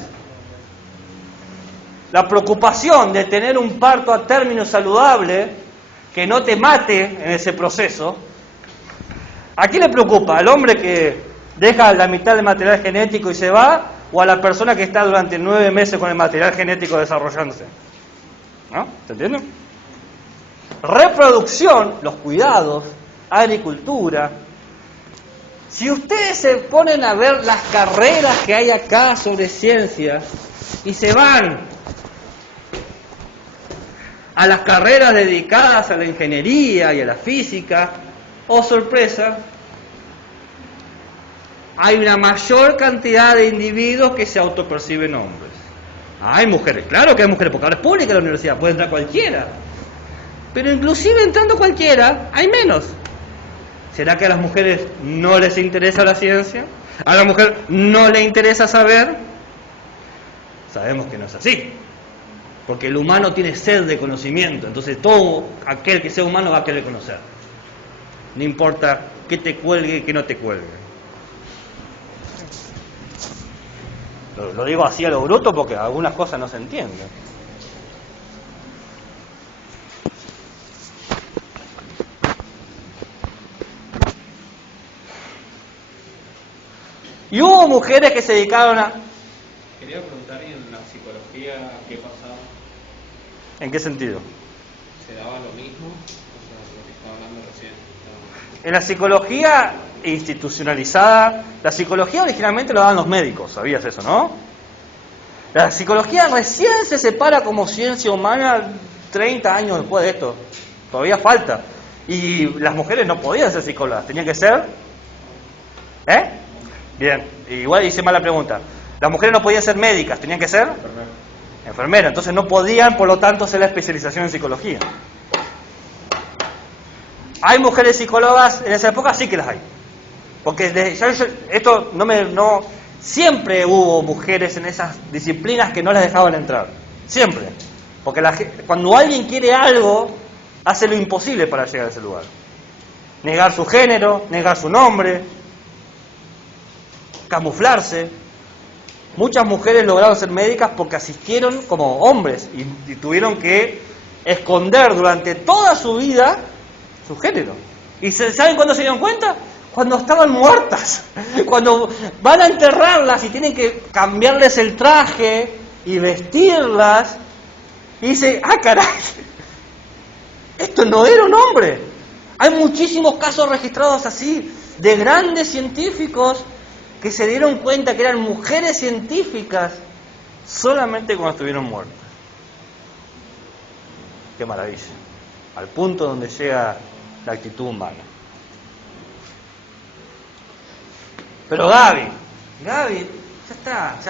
La preocupación de tener un parto a término saludable que no te mate en ese proceso. ¿A quién le preocupa? ¿Al hombre que deja la mitad del material genético y se va? ¿O a la persona que está durante 9 meses con el material genético desarrollándose? ¿No? ¿Se entiende? Reproducción, los cuidados, agricultura. Si ustedes se ponen a ver las carreras que hay acá sobre ciencia y se van a las carreras dedicadas a la ingeniería y a la física, oh sorpresa, hay una mayor cantidad de individuos que se autoperciben hombres. Hay mujeres, claro que hay mujeres, porque ahora es pública la universidad, puede entrar cualquiera. Pero inclusive entrando cualquiera, hay menos. ¿Será que a las mujeres no les interesa la ciencia? ¿A la mujer no le interesa saber? Sabemos que no es así. Porque el humano tiene sed de conocimiento. Entonces todo aquel que sea humano va a querer conocer. No importa que te cuelgue y que no te cuelgue. Lo digo así a lo bruto porque algunas cosas no se entienden. Y hubo mujeres que se dedicaron a... Quería preguntar, ¿y en la psicología qué pasaba? ¿En qué sentido? ¿Se daba lo mismo? O sea, lo que estaba hablando recién. En la psicología institucionalizada, la psicología originalmente lo daban los médicos, ¿sabías eso, no? La psicología recién se separa como ciencia humana 30 años después de esto. Todavía falta. Y las mujeres no podían ser psicólogas, tenían que ser... Bien, igual hice mal la pregunta. Las mujeres no podían ser médicas, tenían que ser... enfermeras. Entonces no podían, por lo tanto, hacer la especialización en psicología. ¿Hay mujeres psicólogas en esa época? Sí que las hay. Porque esto no siempre hubo mujeres en esas disciplinas que no las dejaban entrar. Siempre. Porque cuando alguien quiere algo, hace lo imposible para llegar a ese lugar. Negar su género, negar su nombre, camuflarse. Muchas mujeres lograron ser médicas porque asistieron como hombres y tuvieron que esconder durante toda su vida su género. ¿Y saben cuándo se dieron cuenta? Cuando estaban muertas. Cuando van a enterrarlas y tienen que cambiarles el traje y vestirlas. Y dice, ¡ah, caray! Esto no era un hombre. Hay muchísimos casos registrados así, de grandes científicos que se dieron cuenta que eran mujeres científicas solamente cuando estuvieron muertas. ¡Qué maravilla! Al punto donde llega la actitud humana. Pero Gaby, ya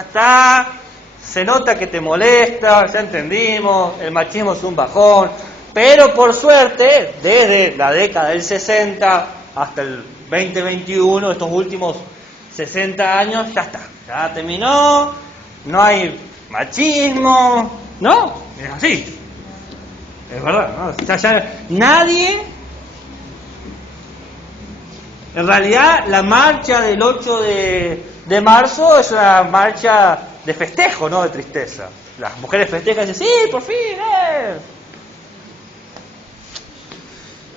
está, se nota que te molesta, ya entendimos, el machismo es un bajón, pero por suerte, desde la década del 60 hasta el 2021, estos últimos 60 años, ya está, ya terminó, no hay machismo, ¿no? Es así, es verdad, ¿no? Ya nadie... En realidad, la marcha del 8 de marzo es una marcha de festejo, no de tristeza. Las mujeres festejan y dicen, ¡sí, por fin!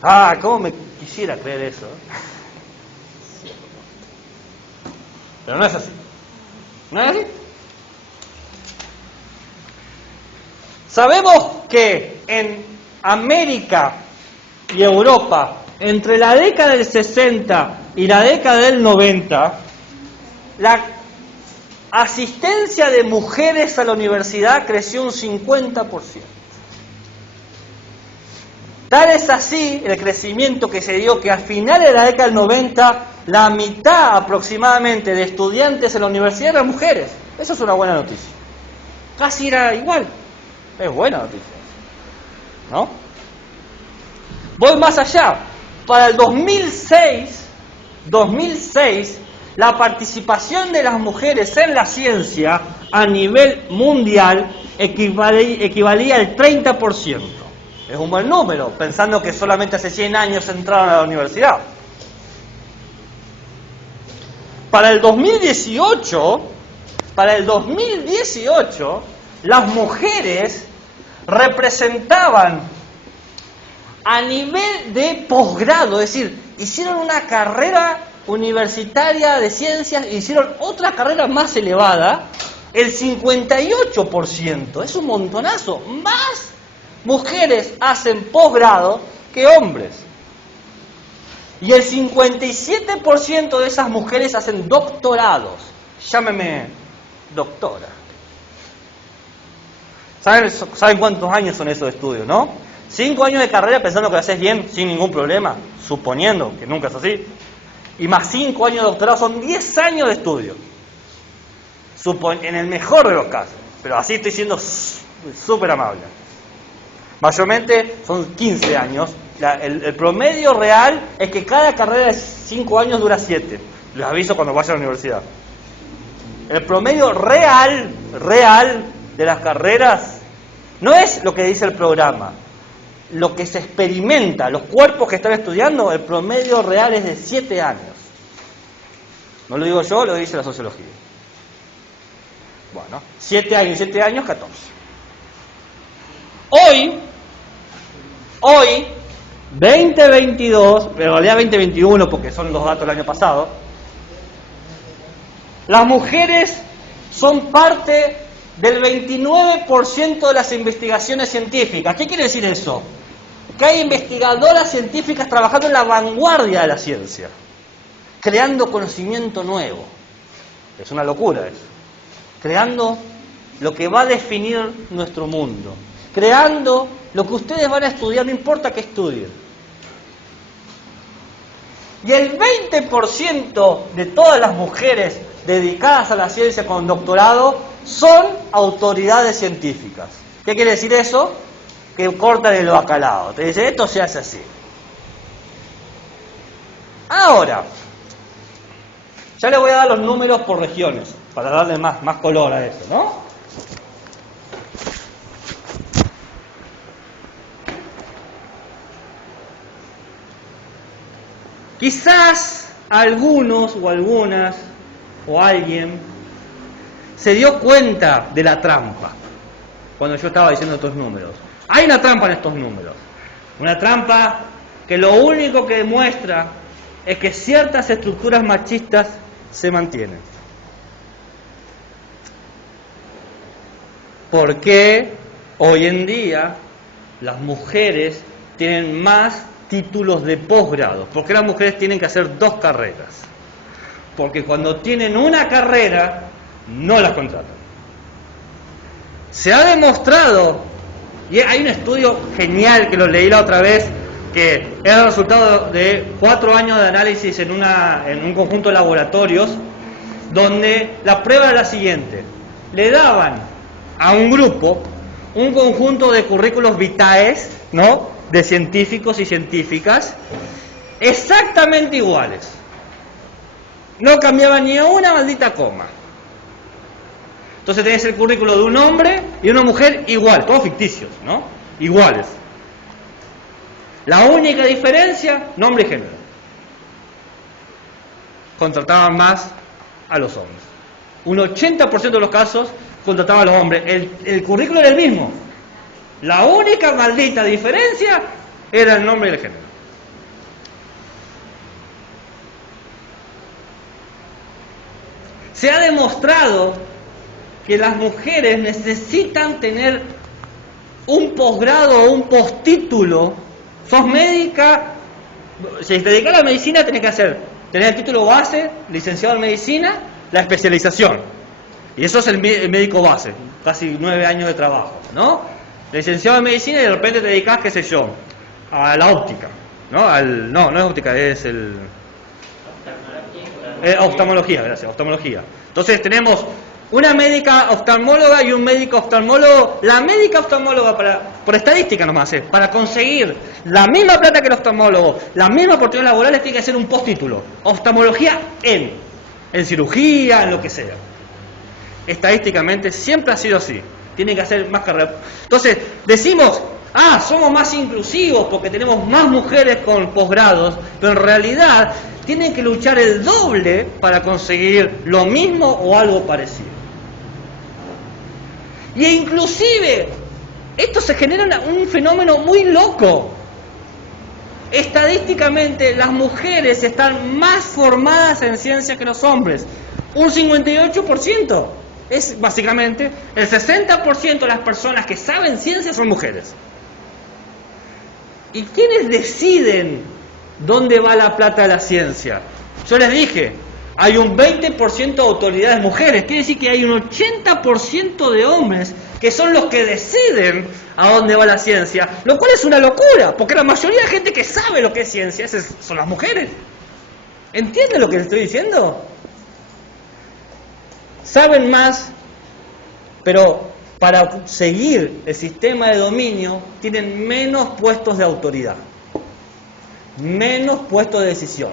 Ah, cómo me quisiera creer eso. Pero no es así. ¿No es así? Sabemos que en América y Europa, entre la década del 60 y la década del 90, la asistencia de mujeres a la universidad creció un 50%. Tal es así el crecimiento que se dio que al final de la década del 90, la mitad aproximadamente de estudiantes en la universidad eran mujeres. Eso es una buena noticia. Casi era igual. Es buena noticia, ¿no? Voy más allá. Para el 2006, la participación de las mujeres en la ciencia a nivel mundial equivalía al 30%. Es un buen número, pensando que solamente hace 100 años entraron a la universidad. Para el 2018, las mujeres representaban a nivel de posgrado, es decir, hicieron una carrera universitaria de ciencias, hicieron otra carrera más elevada, el 58%, es un montonazo, más mujeres hacen posgrado que hombres. Y el 57% de esas mujeres hacen doctorados, llámeme doctora. ¿Saben cuántos años son esos estudios, no? 5 años de carrera pensando que lo haces bien, sin ningún problema, suponiendo que nunca es así. Y más 5 años de doctorado son 10 años de estudio. En el mejor de los casos. Pero así estoy siendo súper amable. Mayormente son 15 años. El promedio real es que cada carrera de 5 años dura 7. Les aviso cuando vaya a la universidad. El promedio real de las carreras no es lo que dice el programa. Lo que se experimenta, los cuerpos que están estudiando, el promedio real es de 7 años. No lo digo yo, lo dice la sociología. Bueno, 7 años, 14. Hoy, 2022, pero en realidad 2021 porque son los datos del año pasado, las mujeres son parte del 29% de las investigaciones científicas. ¿Qué quiere decir eso? Que hay investigadoras científicas trabajando en la vanguardia de la ciencia, creando conocimiento nuevo. Es una locura eso. Creando lo que va a definir nuestro mundo. Creando lo que ustedes van a estudiar, no importa qué estudien. Y el 20% de todas las mujeres dedicadas a la ciencia con doctorado son autoridades científicas. ¿Qué quiere decir eso? Que cortan el bacalao. Te dice, esto se hace así. Ahora, ya le voy a dar los números por regiones, para darle más color a eso, ¿no? Quizás algunos o algunas o alguien se dio cuenta de la trampa cuando yo estaba diciendo estos números. Hay una trampa en estos números. Una trampa que lo único que demuestra es que ciertas estructuras machistas se mantienen. ¿Por qué hoy en día las mujeres tienen más títulos de posgrado? ¿Por qué las mujeres tienen que hacer 2 carreras? Porque cuando tienen una carrera, no las contratan. Se ha demostrado, y hay un estudio genial que lo leí la otra vez, que es el resultado de 4 años de análisis en un conjunto de laboratorios, donde la prueba era la siguiente: le daban a un grupo un conjunto de currículos vitae, ¿no?, de científicos y científicas, exactamente iguales. No cambiaba ni una maldita coma. Entonces tenés el currículo de un hombre y una mujer igual, todos ficticios, ¿no? Iguales. La única diferencia, nombre y género. Contrataban más a los hombres. Un 80% de los casos contrataban a los hombres. El currículo era el mismo. La única maldita diferencia era el nombre y el género. Se ha demostrado que las mujeres necesitan tener un posgrado o un postítulo. Sos médica, si te dedicas a la medicina tenés que tener el título base, licenciado en medicina, la especialización. Y eso es el médico base, casi 9 años de trabajo, ¿no? Licenciado en medicina y de repente te dedicas, qué sé yo, a la óptica, ¿no? No es óptica, es oftalmología, gracias, oftalmología. Entonces tenemos una médica oftalmóloga y un médico oftalmólogo. La médica oftalmóloga, por estadística nomás, para conseguir la misma plata que el oftalmólogo, las mismas oportunidades laborales, tiene que hacer un postítulo. Oftalmología en cirugía, en lo que sea. Estadísticamente siempre ha sido así. Tienen que hacer más carreras. Entonces decimos, somos más inclusivos porque tenemos más mujeres con posgrados, pero en realidad tienen que luchar el doble para conseguir lo mismo o algo parecido. Y inclusive, esto se genera un fenómeno muy loco. Estadísticamente, las mujeres están más formadas en ciencia que los hombres. Un 58%. Es básicamente el 60% de las personas que saben ciencia son mujeres. ¿Y quiénes deciden dónde va la plata de la ciencia? Yo les dije, hay un 20% de autoridades mujeres, quiere decir que hay un 80% de hombres que son los que deciden a dónde va la ciencia, lo cual es una locura, porque la mayoría de gente que sabe lo que es ciencia son las mujeres. ¿Entienden lo que les estoy diciendo? Saben más, pero para seguir el sistema de dominio tienen menos puestos de autoridad, menos puestos de decisión,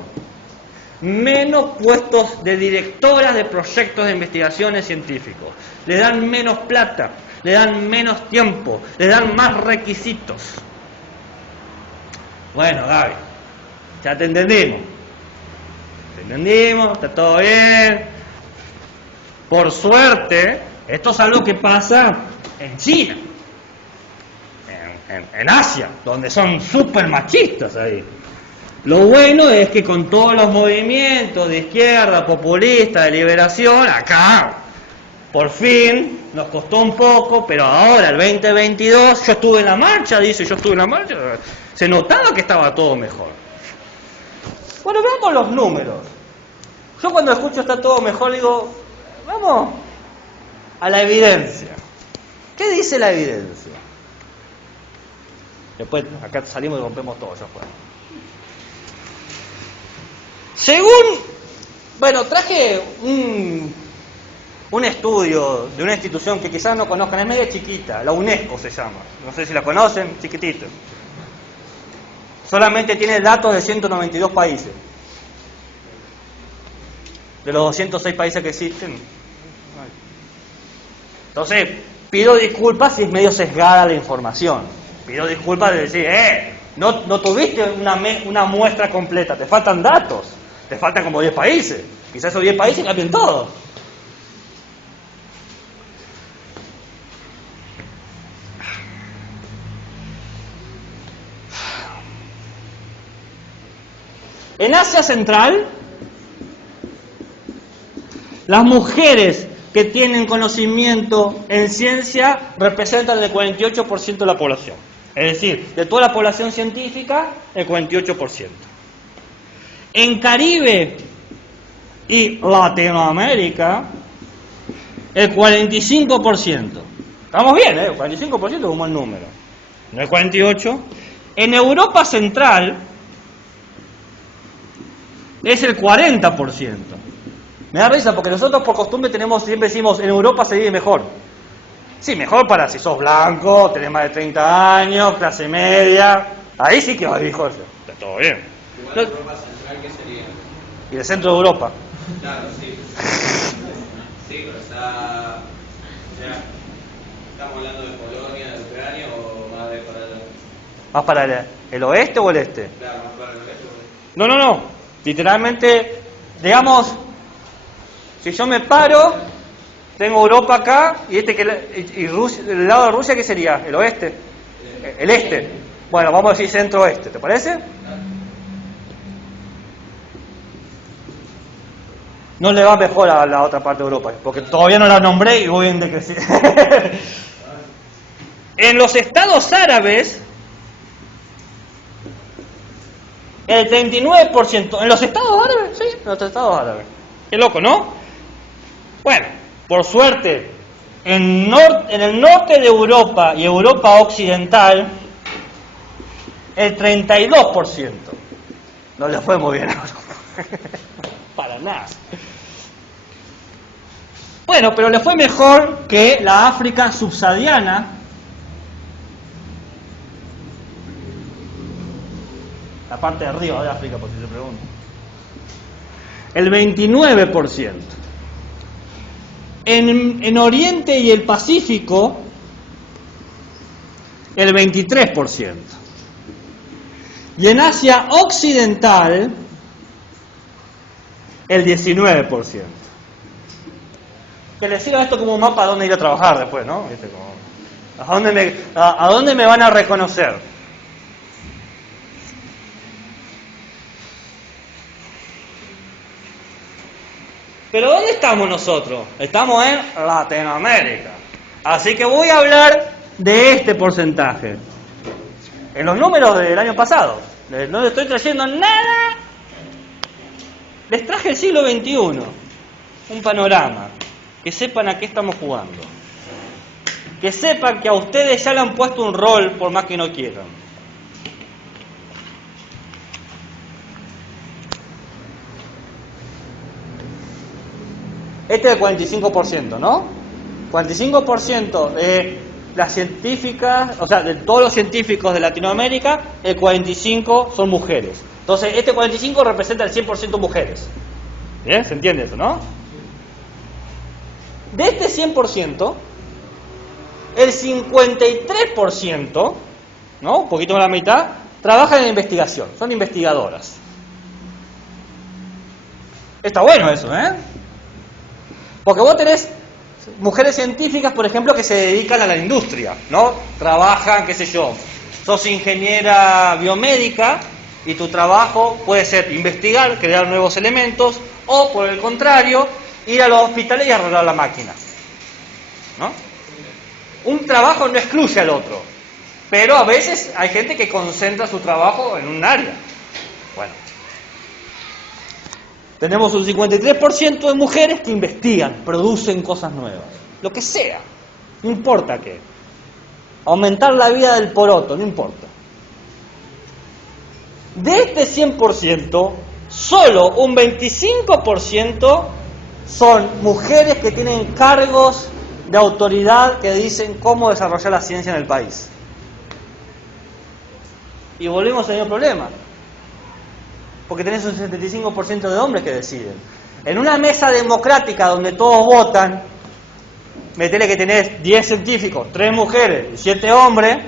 menos puestos de directoras de proyectos de investigaciones científicos. Le dan menos plata, le dan menos tiempo, le dan más requisitos. Bueno, Gaby, ya te entendimos. Te entendimos, está todo bien. Por suerte, esto es algo que pasa en China, en Asia, donde son súper machistas ahí. Lo bueno es que con todos los movimientos de izquierda, populista, de liberación, acá, por fin, nos costó un poco, pero ahora, el 2022, yo estuve en la marcha, dice, yo estuve en la marcha, se notaba que estaba todo mejor. Bueno, veamos los números. Yo cuando escucho está todo mejor, digo, vamos a la evidencia. ¿Qué dice la evidencia? Después acá salimos y rompemos todo, ya fue. Según, bueno, traje un estudio de una institución que quizás no conozcan, es media chiquita, la UNESCO se llama, no sé si la conocen, chiquitito. Solamente tiene datos de 192 países. De los 206 países que existen. Entonces, pido disculpas si es medio sesgada la información. Pido disculpas de decir, no tuviste una muestra completa, te faltan datos, te faltan como 10 países. Quizás esos 10 países cambien todo. En Asia Central, las mujeres que tienen conocimiento en ciencia representan el 48% de la población. Es decir, de toda la población científica, el 48%. En Caribe y Latinoamérica, el 45%. Estamos bien, el 45% es un buen número. No es 48%. En Europa Central es el 40%. Me da risa porque nosotros por costumbre siempre decimos, en Europa se vive mejor. Sí, mejor para si sos blanco, tenés más de 30 años, clase media, ahí sí que va a vivir mejor. Está todo bien. Igual Europa Central, ¿qué sería? Y el centro de Europa. Claro, sí. Sí, pero está... Ya, ¿estamos hablando de Polonia, de Ucrania o más de para el... ¿Más para el oeste o el este? Claro, más para el oeste o el... No. Literalmente, digamos, si yo me paro, tengo Europa acá y Rusia, el lado de Rusia, ¿qué sería? ¿El oeste? ¿El este? Bueno, vamos a decir centro-oeste, ¿te parece? No le va mejor a la otra parte de Europa, porque todavía no la nombré y voy en decreciendo. En los estados árabes, el 39%. ¿En los estados árabes? Sí, en los estados árabes. Qué loco, ¿no? Bueno, por suerte, en el norte de Europa y Europa occidental, el 32%. No le fue muy bien a Europa. Para nada. Bueno, pero le fue mejor que la África subsahariana. La parte de arriba de África, por si se pregunta. El 29%. En Oriente y el Pacífico, el 23%. Y en Asia Occidental, el 19%. Que les sirva esto como un mapa a dónde ir a trabajar después, ¿no? ¿Viste? Como, ¿a dónde me van a reconocer? Pero ¿dónde estamos nosotros? Estamos en Latinoamérica. Así que voy a hablar de este porcentaje. En los números del año pasado. No les estoy trayendo nada. Les traje el siglo XXI. Un panorama. Que sepan a qué estamos jugando. Que sepan que a ustedes ya le han puesto un rol por más que no quieran. Este es el 45%, ¿no? 45% de las científicas, o sea, de todos los científicos de Latinoamérica, el 45% son mujeres. Entonces, este 45% representa el 100% mujeres. ¿Bien? ¿Se entiende eso, no? De este 100%, el 53%, ¿no? Un poquito más de la mitad, trabajan en investigación, son investigadoras. Está bueno eso, ¿eh? Porque vos tenés mujeres científicas, por ejemplo, que se dedican a la industria, ¿no? Trabajan, qué sé yo, sos ingeniera biomédica y tu trabajo puede ser investigar, crear nuevos elementos, o por el contrario, ir a los hospitales y arreglar la máquina. ¿no? Un trabajo no excluye al otro, pero a veces hay gente que concentra su trabajo en un área. Bueno, tenemos un 53% de mujeres que investigan, producen cosas nuevas, lo que sea, no importa qué. Aumentar la vida del poroto, no importa. De este 100%, solo un 25% son mujeres que tienen cargos de autoridad que dicen cómo desarrollar la ciencia en el país. Y volvemos al mismo problema, porque tenés un 75% de hombres que deciden. En una mesa democrática donde todos votan, metele que tenés 10 científicos, 3 mujeres y 7 hombres,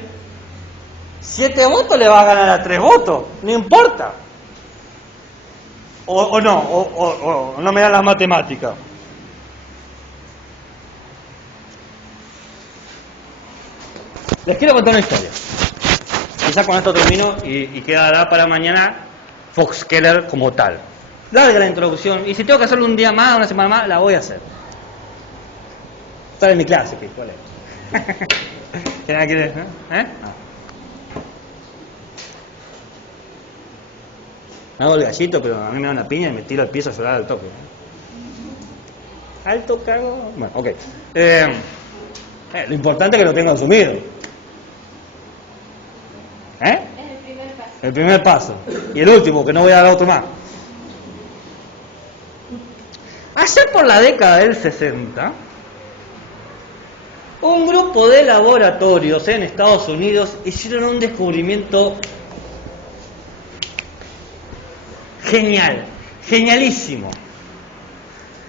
7 votos le vas a ganar a 3 votos, no importa. O no me dan las matemáticas. Les quiero contar una historia. Quizás con esto termino y quedará para mañana Fox Keller como tal. Larga la introducción, y si tengo que hacerlo un día más, una semana más, la voy a hacer. Está en mi clase, ¿qué? ¿Cuál es? ¿Quiere? Hago el gallito, pero a mí me da una piña y me tiro al piso a llorar al toque. Alto cago. Bueno, ok. Lo importante es que lo tengo asumido. Es el primer paso. El primer paso. Y el último, que no voy a dar otro más. Allá por la década del 60, un grupo de laboratorios en Estados Unidos hicieron un descubrimiento genial, genialísimo.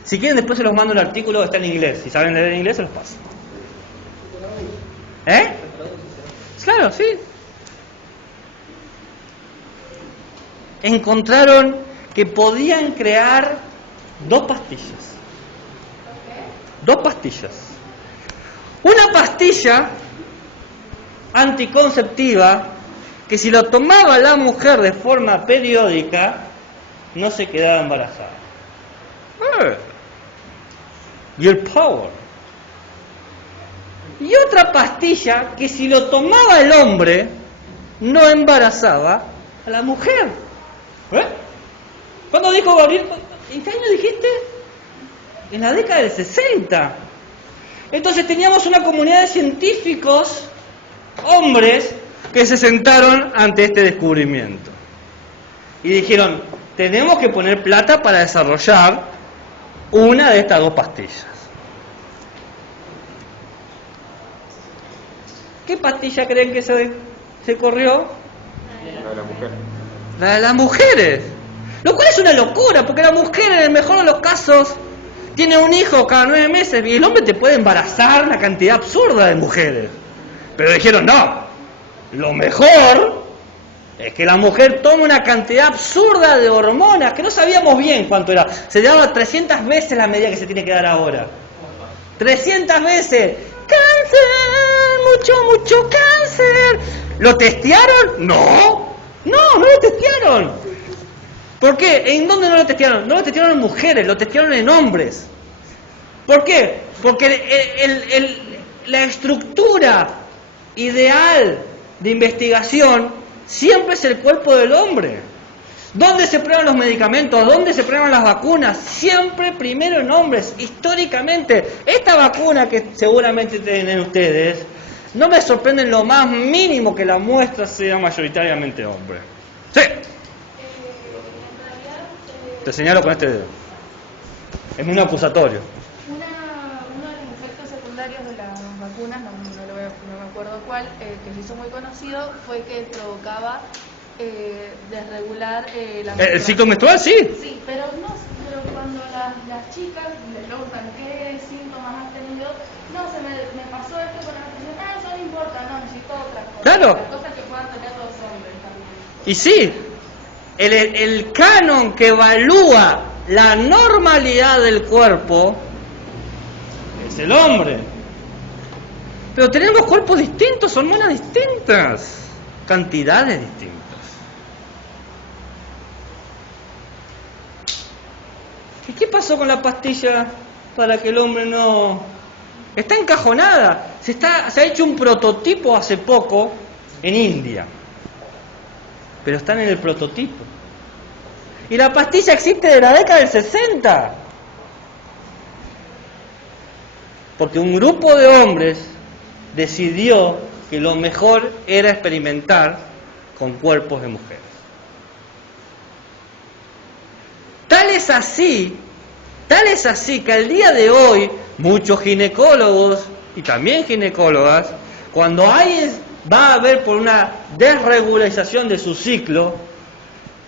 Si quieren después se los mando el artículo, está en inglés. Si saben leer en inglés se los paso. Claro, sí. Encontraron que podían crear 2 pastillas. Dos pastillas. Una pastilla anticonceptiva que si lo tomaba la mujer de forma periódica no se quedaba embarazada. Y el power. Y otra pastilla que si lo tomaba el hombre no embarazaba a la mujer. ¿Cuándo dijo Gabriel? ¿En qué año dijiste? En la década del 60. Entonces teníamos una comunidad de científicos, hombres, que se sentaron ante este descubrimiento. Y dijeron, tenemos que poner plata para desarrollar una de estas 2 pastillas. ¿Qué pastilla creen que se corrió? La de la mujer. La de las mujeres. Lo cual es una locura, porque la mujer en el mejor de los casos tiene un hijo cada 9 meses y el hombre te puede embarazar una cantidad absurda de mujeres. Pero dijeron, no, lo mejor es que la mujer tome una cantidad absurda de hormonas, que no sabíamos bien cuánto era. Se le daba 300 veces la medida que se tiene que dar ahora. 300 veces. ¡Cáncer! ¡Mucho cáncer! ¿Lo testearon? No lo testearon. ¿Por qué? ¿En dónde no lo testearon? No lo testearon en mujeres, lo testearon en hombres. ¿Por qué? Porque la estructura ideal de investigación siempre es el cuerpo del hombre. ¿Dónde se prueban los medicamentos? ¿Dónde se prueban las vacunas? Siempre primero en hombres, históricamente. Esta vacuna que seguramente tienen ustedes, no me sorprende en lo más mínimo que la muestra sea mayoritariamente hombre. Sí. Te señalo con este dedo. Es un acusatorio. Uno de los efectos secundarios de las vacunas, no me acuerdo cuál, que se hizo muy conocido, fue que provocaba desregular la menstruación. ¿El ciclo menstrual? Sí. Sí, pero cuando las chicas les preguntan qué síntomas has tenido, me pasó esto con la menstruación, eso no importa, no, necesito otra cosa. Claro. Las cosas que puedan tener los hombres también. Y sí, el canon que evalúa la normalidad del cuerpo es el hombre. Pero tenemos cuerpos distintos, hormonas distintas, cantidades distintas. ¿Y qué pasó con la pastilla para que el hombre no Está encajonada. Se ha hecho un prototipo hace poco en India. Pero están en el prototipo. Y la pastilla existe de la década del 60. Porque un grupo de hombres decidió que lo mejor era experimentar con cuerpos de mujeres. Tal es así que al día de hoy muchos ginecólogos y también ginecólogas, cuando va a haber por una desregularización de su ciclo,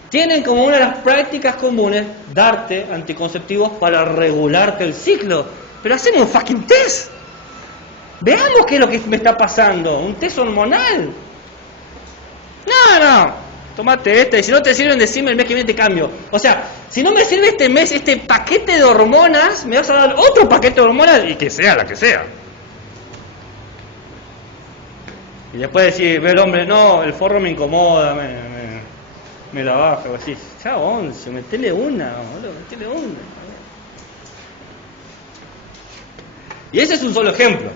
tienen como una de las prácticas comunes darte anticonceptivos para regularte el ciclo. Pero hacemos un fucking test. Veamos qué es lo que me está pasando. Un test hormonal. No. Tómate este. Y si no te sirven, decime el mes que viene te cambio. O sea, si no me sirve este mes este paquete de hormonas, me vas a dar otro paquete de hormonas y que sea la que sea. Y después decir, ve el hombre, no, el forro me incomoda, me la baja. O así, ya 11, metele una, boludo, metele una. Y ese es un solo ejemplo.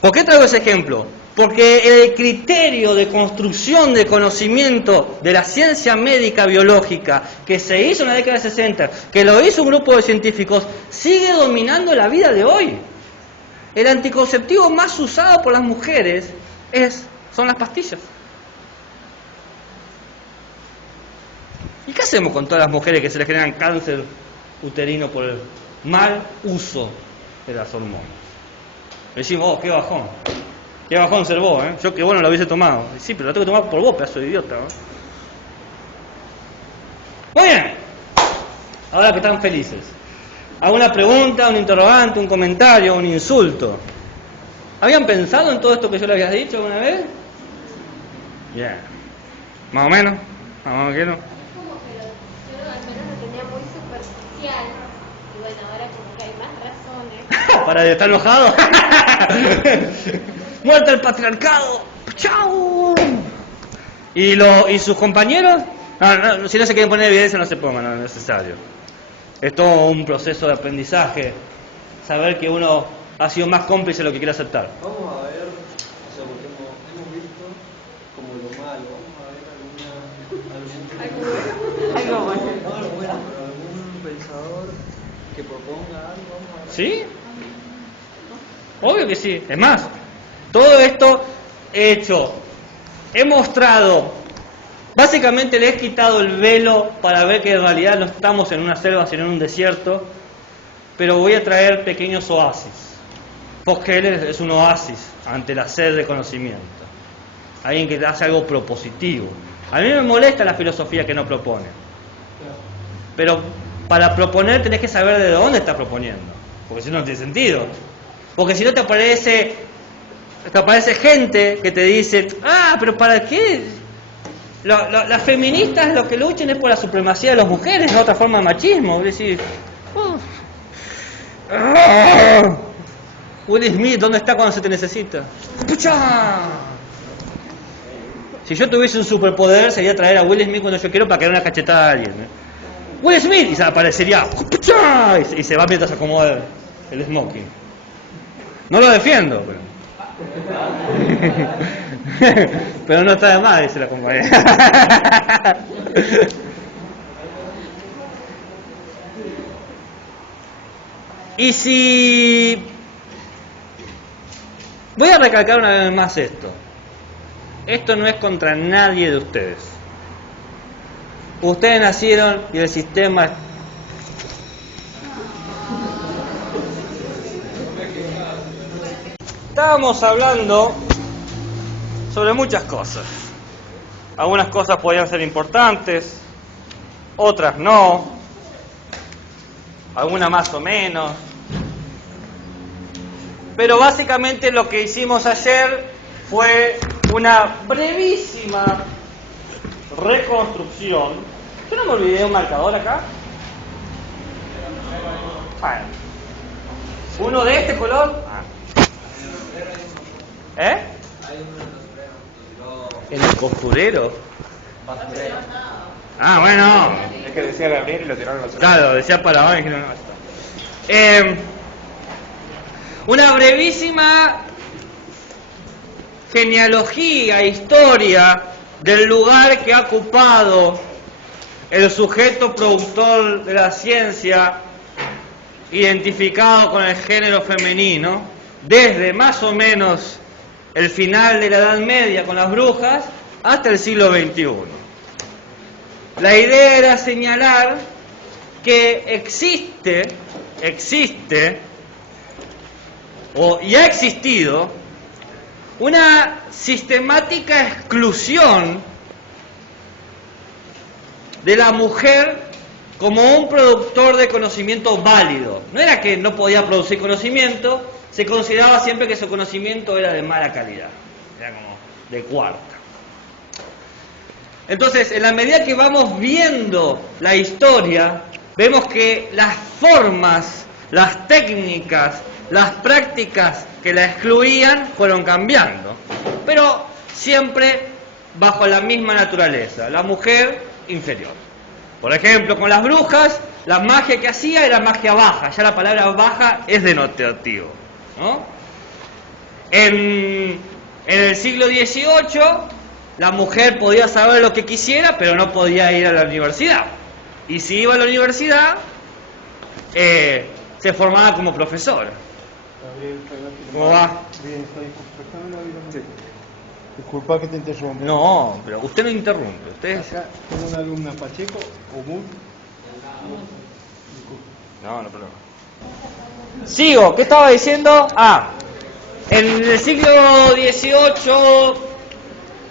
¿Por qué traigo ese ejemplo? Porque el criterio de construcción de conocimiento de la ciencia médica biológica que se hizo en la década de 60, que lo hizo un grupo de científicos, sigue dominando la vida de hoy. El anticonceptivo más usado por las mujeres son las pastillas. ¿Y qué hacemos con todas las mujeres que se les generan cáncer uterino por el mal uso de las hormonas? Decimos, qué bajón ser vos, yo que bueno lo hubiese tomado. Sí, pero lo tengo que tomar por vos, pedazo de idiota, Muy bien, ahora que están felices, ¿alguna pregunta, un interrogante, un comentario, un insulto? ¿Habían pensado en todo esto que yo les había dicho alguna vez? Bien, más o menos que no. Es como que yo al menos lo tenía muy superficial, y bueno, ahora como que hay más razones. Para de estar enojado. ¡Muerta el patriarcado! ¡Chao! ¿Y sus compañeros? No, si no se quieren poner evidencia, no se pongan, no es necesario. Es todo un proceso de aprendizaje. Saber que uno ha sido más cómplice de lo que quiere aceptar. Vamos a ver, o sea, porque hemos visto como lo malo. Vamos a ver algo bueno, pero algún pensador que proponga algo. Vamos a ver. ¿Sí? Obvio que sí. Es más, todo esto he mostrado, básicamente le he quitado el velo para ver que en realidad no estamos en una selva, sino en un desierto, pero voy a traer pequeños oasis. Fox Keller es un oasis ante la sed de conocimiento. Alguien que hace algo propositivo. A mí me molesta la filosofía que no propone. Pero para proponer tenés que saber de dónde estás proponiendo, porque si no, no tiene sentido. Porque si no te aparece gente que te dice, pero ¿para qué? Las feministas lo que luchan es por la supremacía de las mujeres, no otra forma de machismo. Es decir, Will Smith, ¿dónde está cuando se te necesita? ¡Pucha! Si yo tuviese un superpoder sería traer a Will Smith cuando yo quiero para que haga una cachetada a alguien. Will Smith, y se aparecería, ¡pucha! Y se va mientras acomoda el smoking. No lo defiendo, pero no está de más, dice la compañera. Y si... Voy a recalcar una vez más esto. Esto no es contra nadie de ustedes. Ustedes nacieron y el sistema... Estábamos hablando sobre muchas cosas. Algunas cosas podían ser importantes, otras no, algunas más o menos. Pero básicamente lo que hicimos ayer fue una brevísima reconstrucción. ¿Yo no me olvidé de un marcador acá? Bueno. ¿Uno de este color? ¿En el costurero? Bueno. Es que decía Gabriel y lo tiraron los otros. Claro, decía para abajo y dijeron no. una brevísima genealogía, historia del lugar que ha ocupado el sujeto productor de la ciencia identificado con el género femenino desde más o menos el final de la Edad Media con las brujas hasta el siglo XXI. La idea era señalar que existe y ha existido una sistemática exclusión de la mujer como un productor de conocimiento válido. No era que no podía producir conocimiento, se consideraba siempre que su conocimiento era de mala calidad, era como de cuarta. Entonces, en la medida que vamos viendo la historia, vemos que las formas, las técnicas, las prácticas que la excluían fueron cambiando, pero siempre bajo la misma naturaleza, la mujer inferior. Por ejemplo, con las brujas, la magia que hacía era magia baja, ya la palabra baja es denotativo, ¿no? En el siglo XVIII, la mujer podía saber lo que quisiera, pero no podía ir a la universidad. Y si iba a la universidad, se formaba como profesora. ¿Cómo va? Bien, estoy prestando una vida. Disculpa que te interrumpa. No, pero usted no interrumpe. Usted... Acá tengo una alumna Pacheco, Omur. No problema. Sigo, ¿qué estaba diciendo? En el siglo XVIII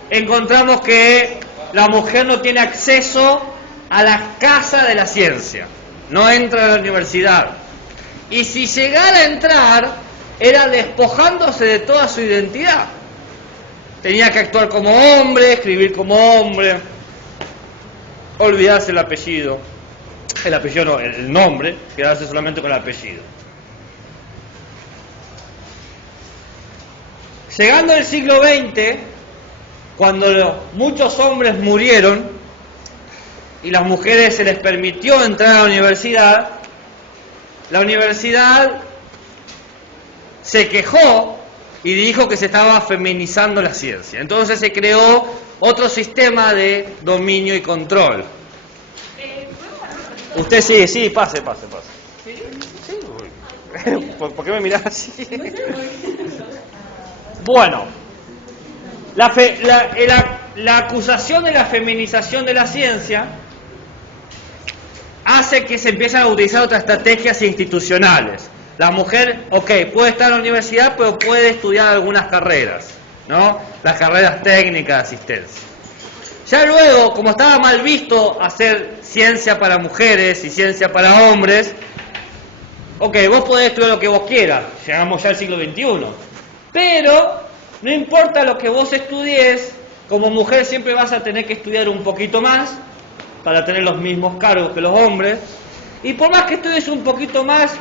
encontramos que la mujer no tiene acceso a la casa de la ciencia, no entra a la universidad. Y si llegara a entrar, era despojándose de toda su identidad. Tenía que actuar como hombre, escribir como hombre, olvidarse el apellido. El apellido no, el nombre, quedarse solamente con el apellido. Llegando al siglo XX, cuando muchos hombres murieron y las mujeres se les permitió entrar a la universidad se quejó y dijo que se estaba feminizando la ciencia. Entonces se creó otro sistema de dominio y control. Usted sí, pase. Sí, ¿por qué me mirás así? Bueno, la acusación de la feminización de la ciencia hace que se empiecen a utilizar otras estrategias institucionales. La mujer, puede estar en la universidad, pero puede estudiar algunas carreras, ¿no? Las carreras técnicas de asistencia. Ya luego, como estaba mal visto hacer ciencia para mujeres y ciencia para hombres, vos podés estudiar lo que vos quieras, llegamos ya al siglo XXI. Pero, no importa lo que vos estudies, como mujer siempre vas a tener que estudiar un poquito más, para tener los mismos cargos que los hombres, y por más que estudies un poquito más,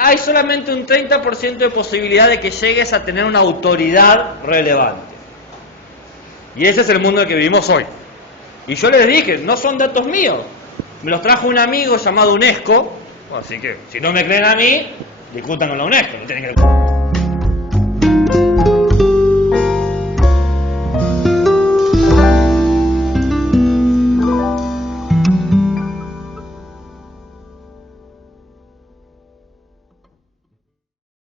hay solamente un 30% de posibilidad de que llegues a tener una autoridad relevante. Y ese es el mundo en el que vivimos hoy. Y yo les dije, no son datos míos, me los trajo un amigo llamado UNESCO, así que si no me creen a mí, discutan con la UNESCO, no tienen que...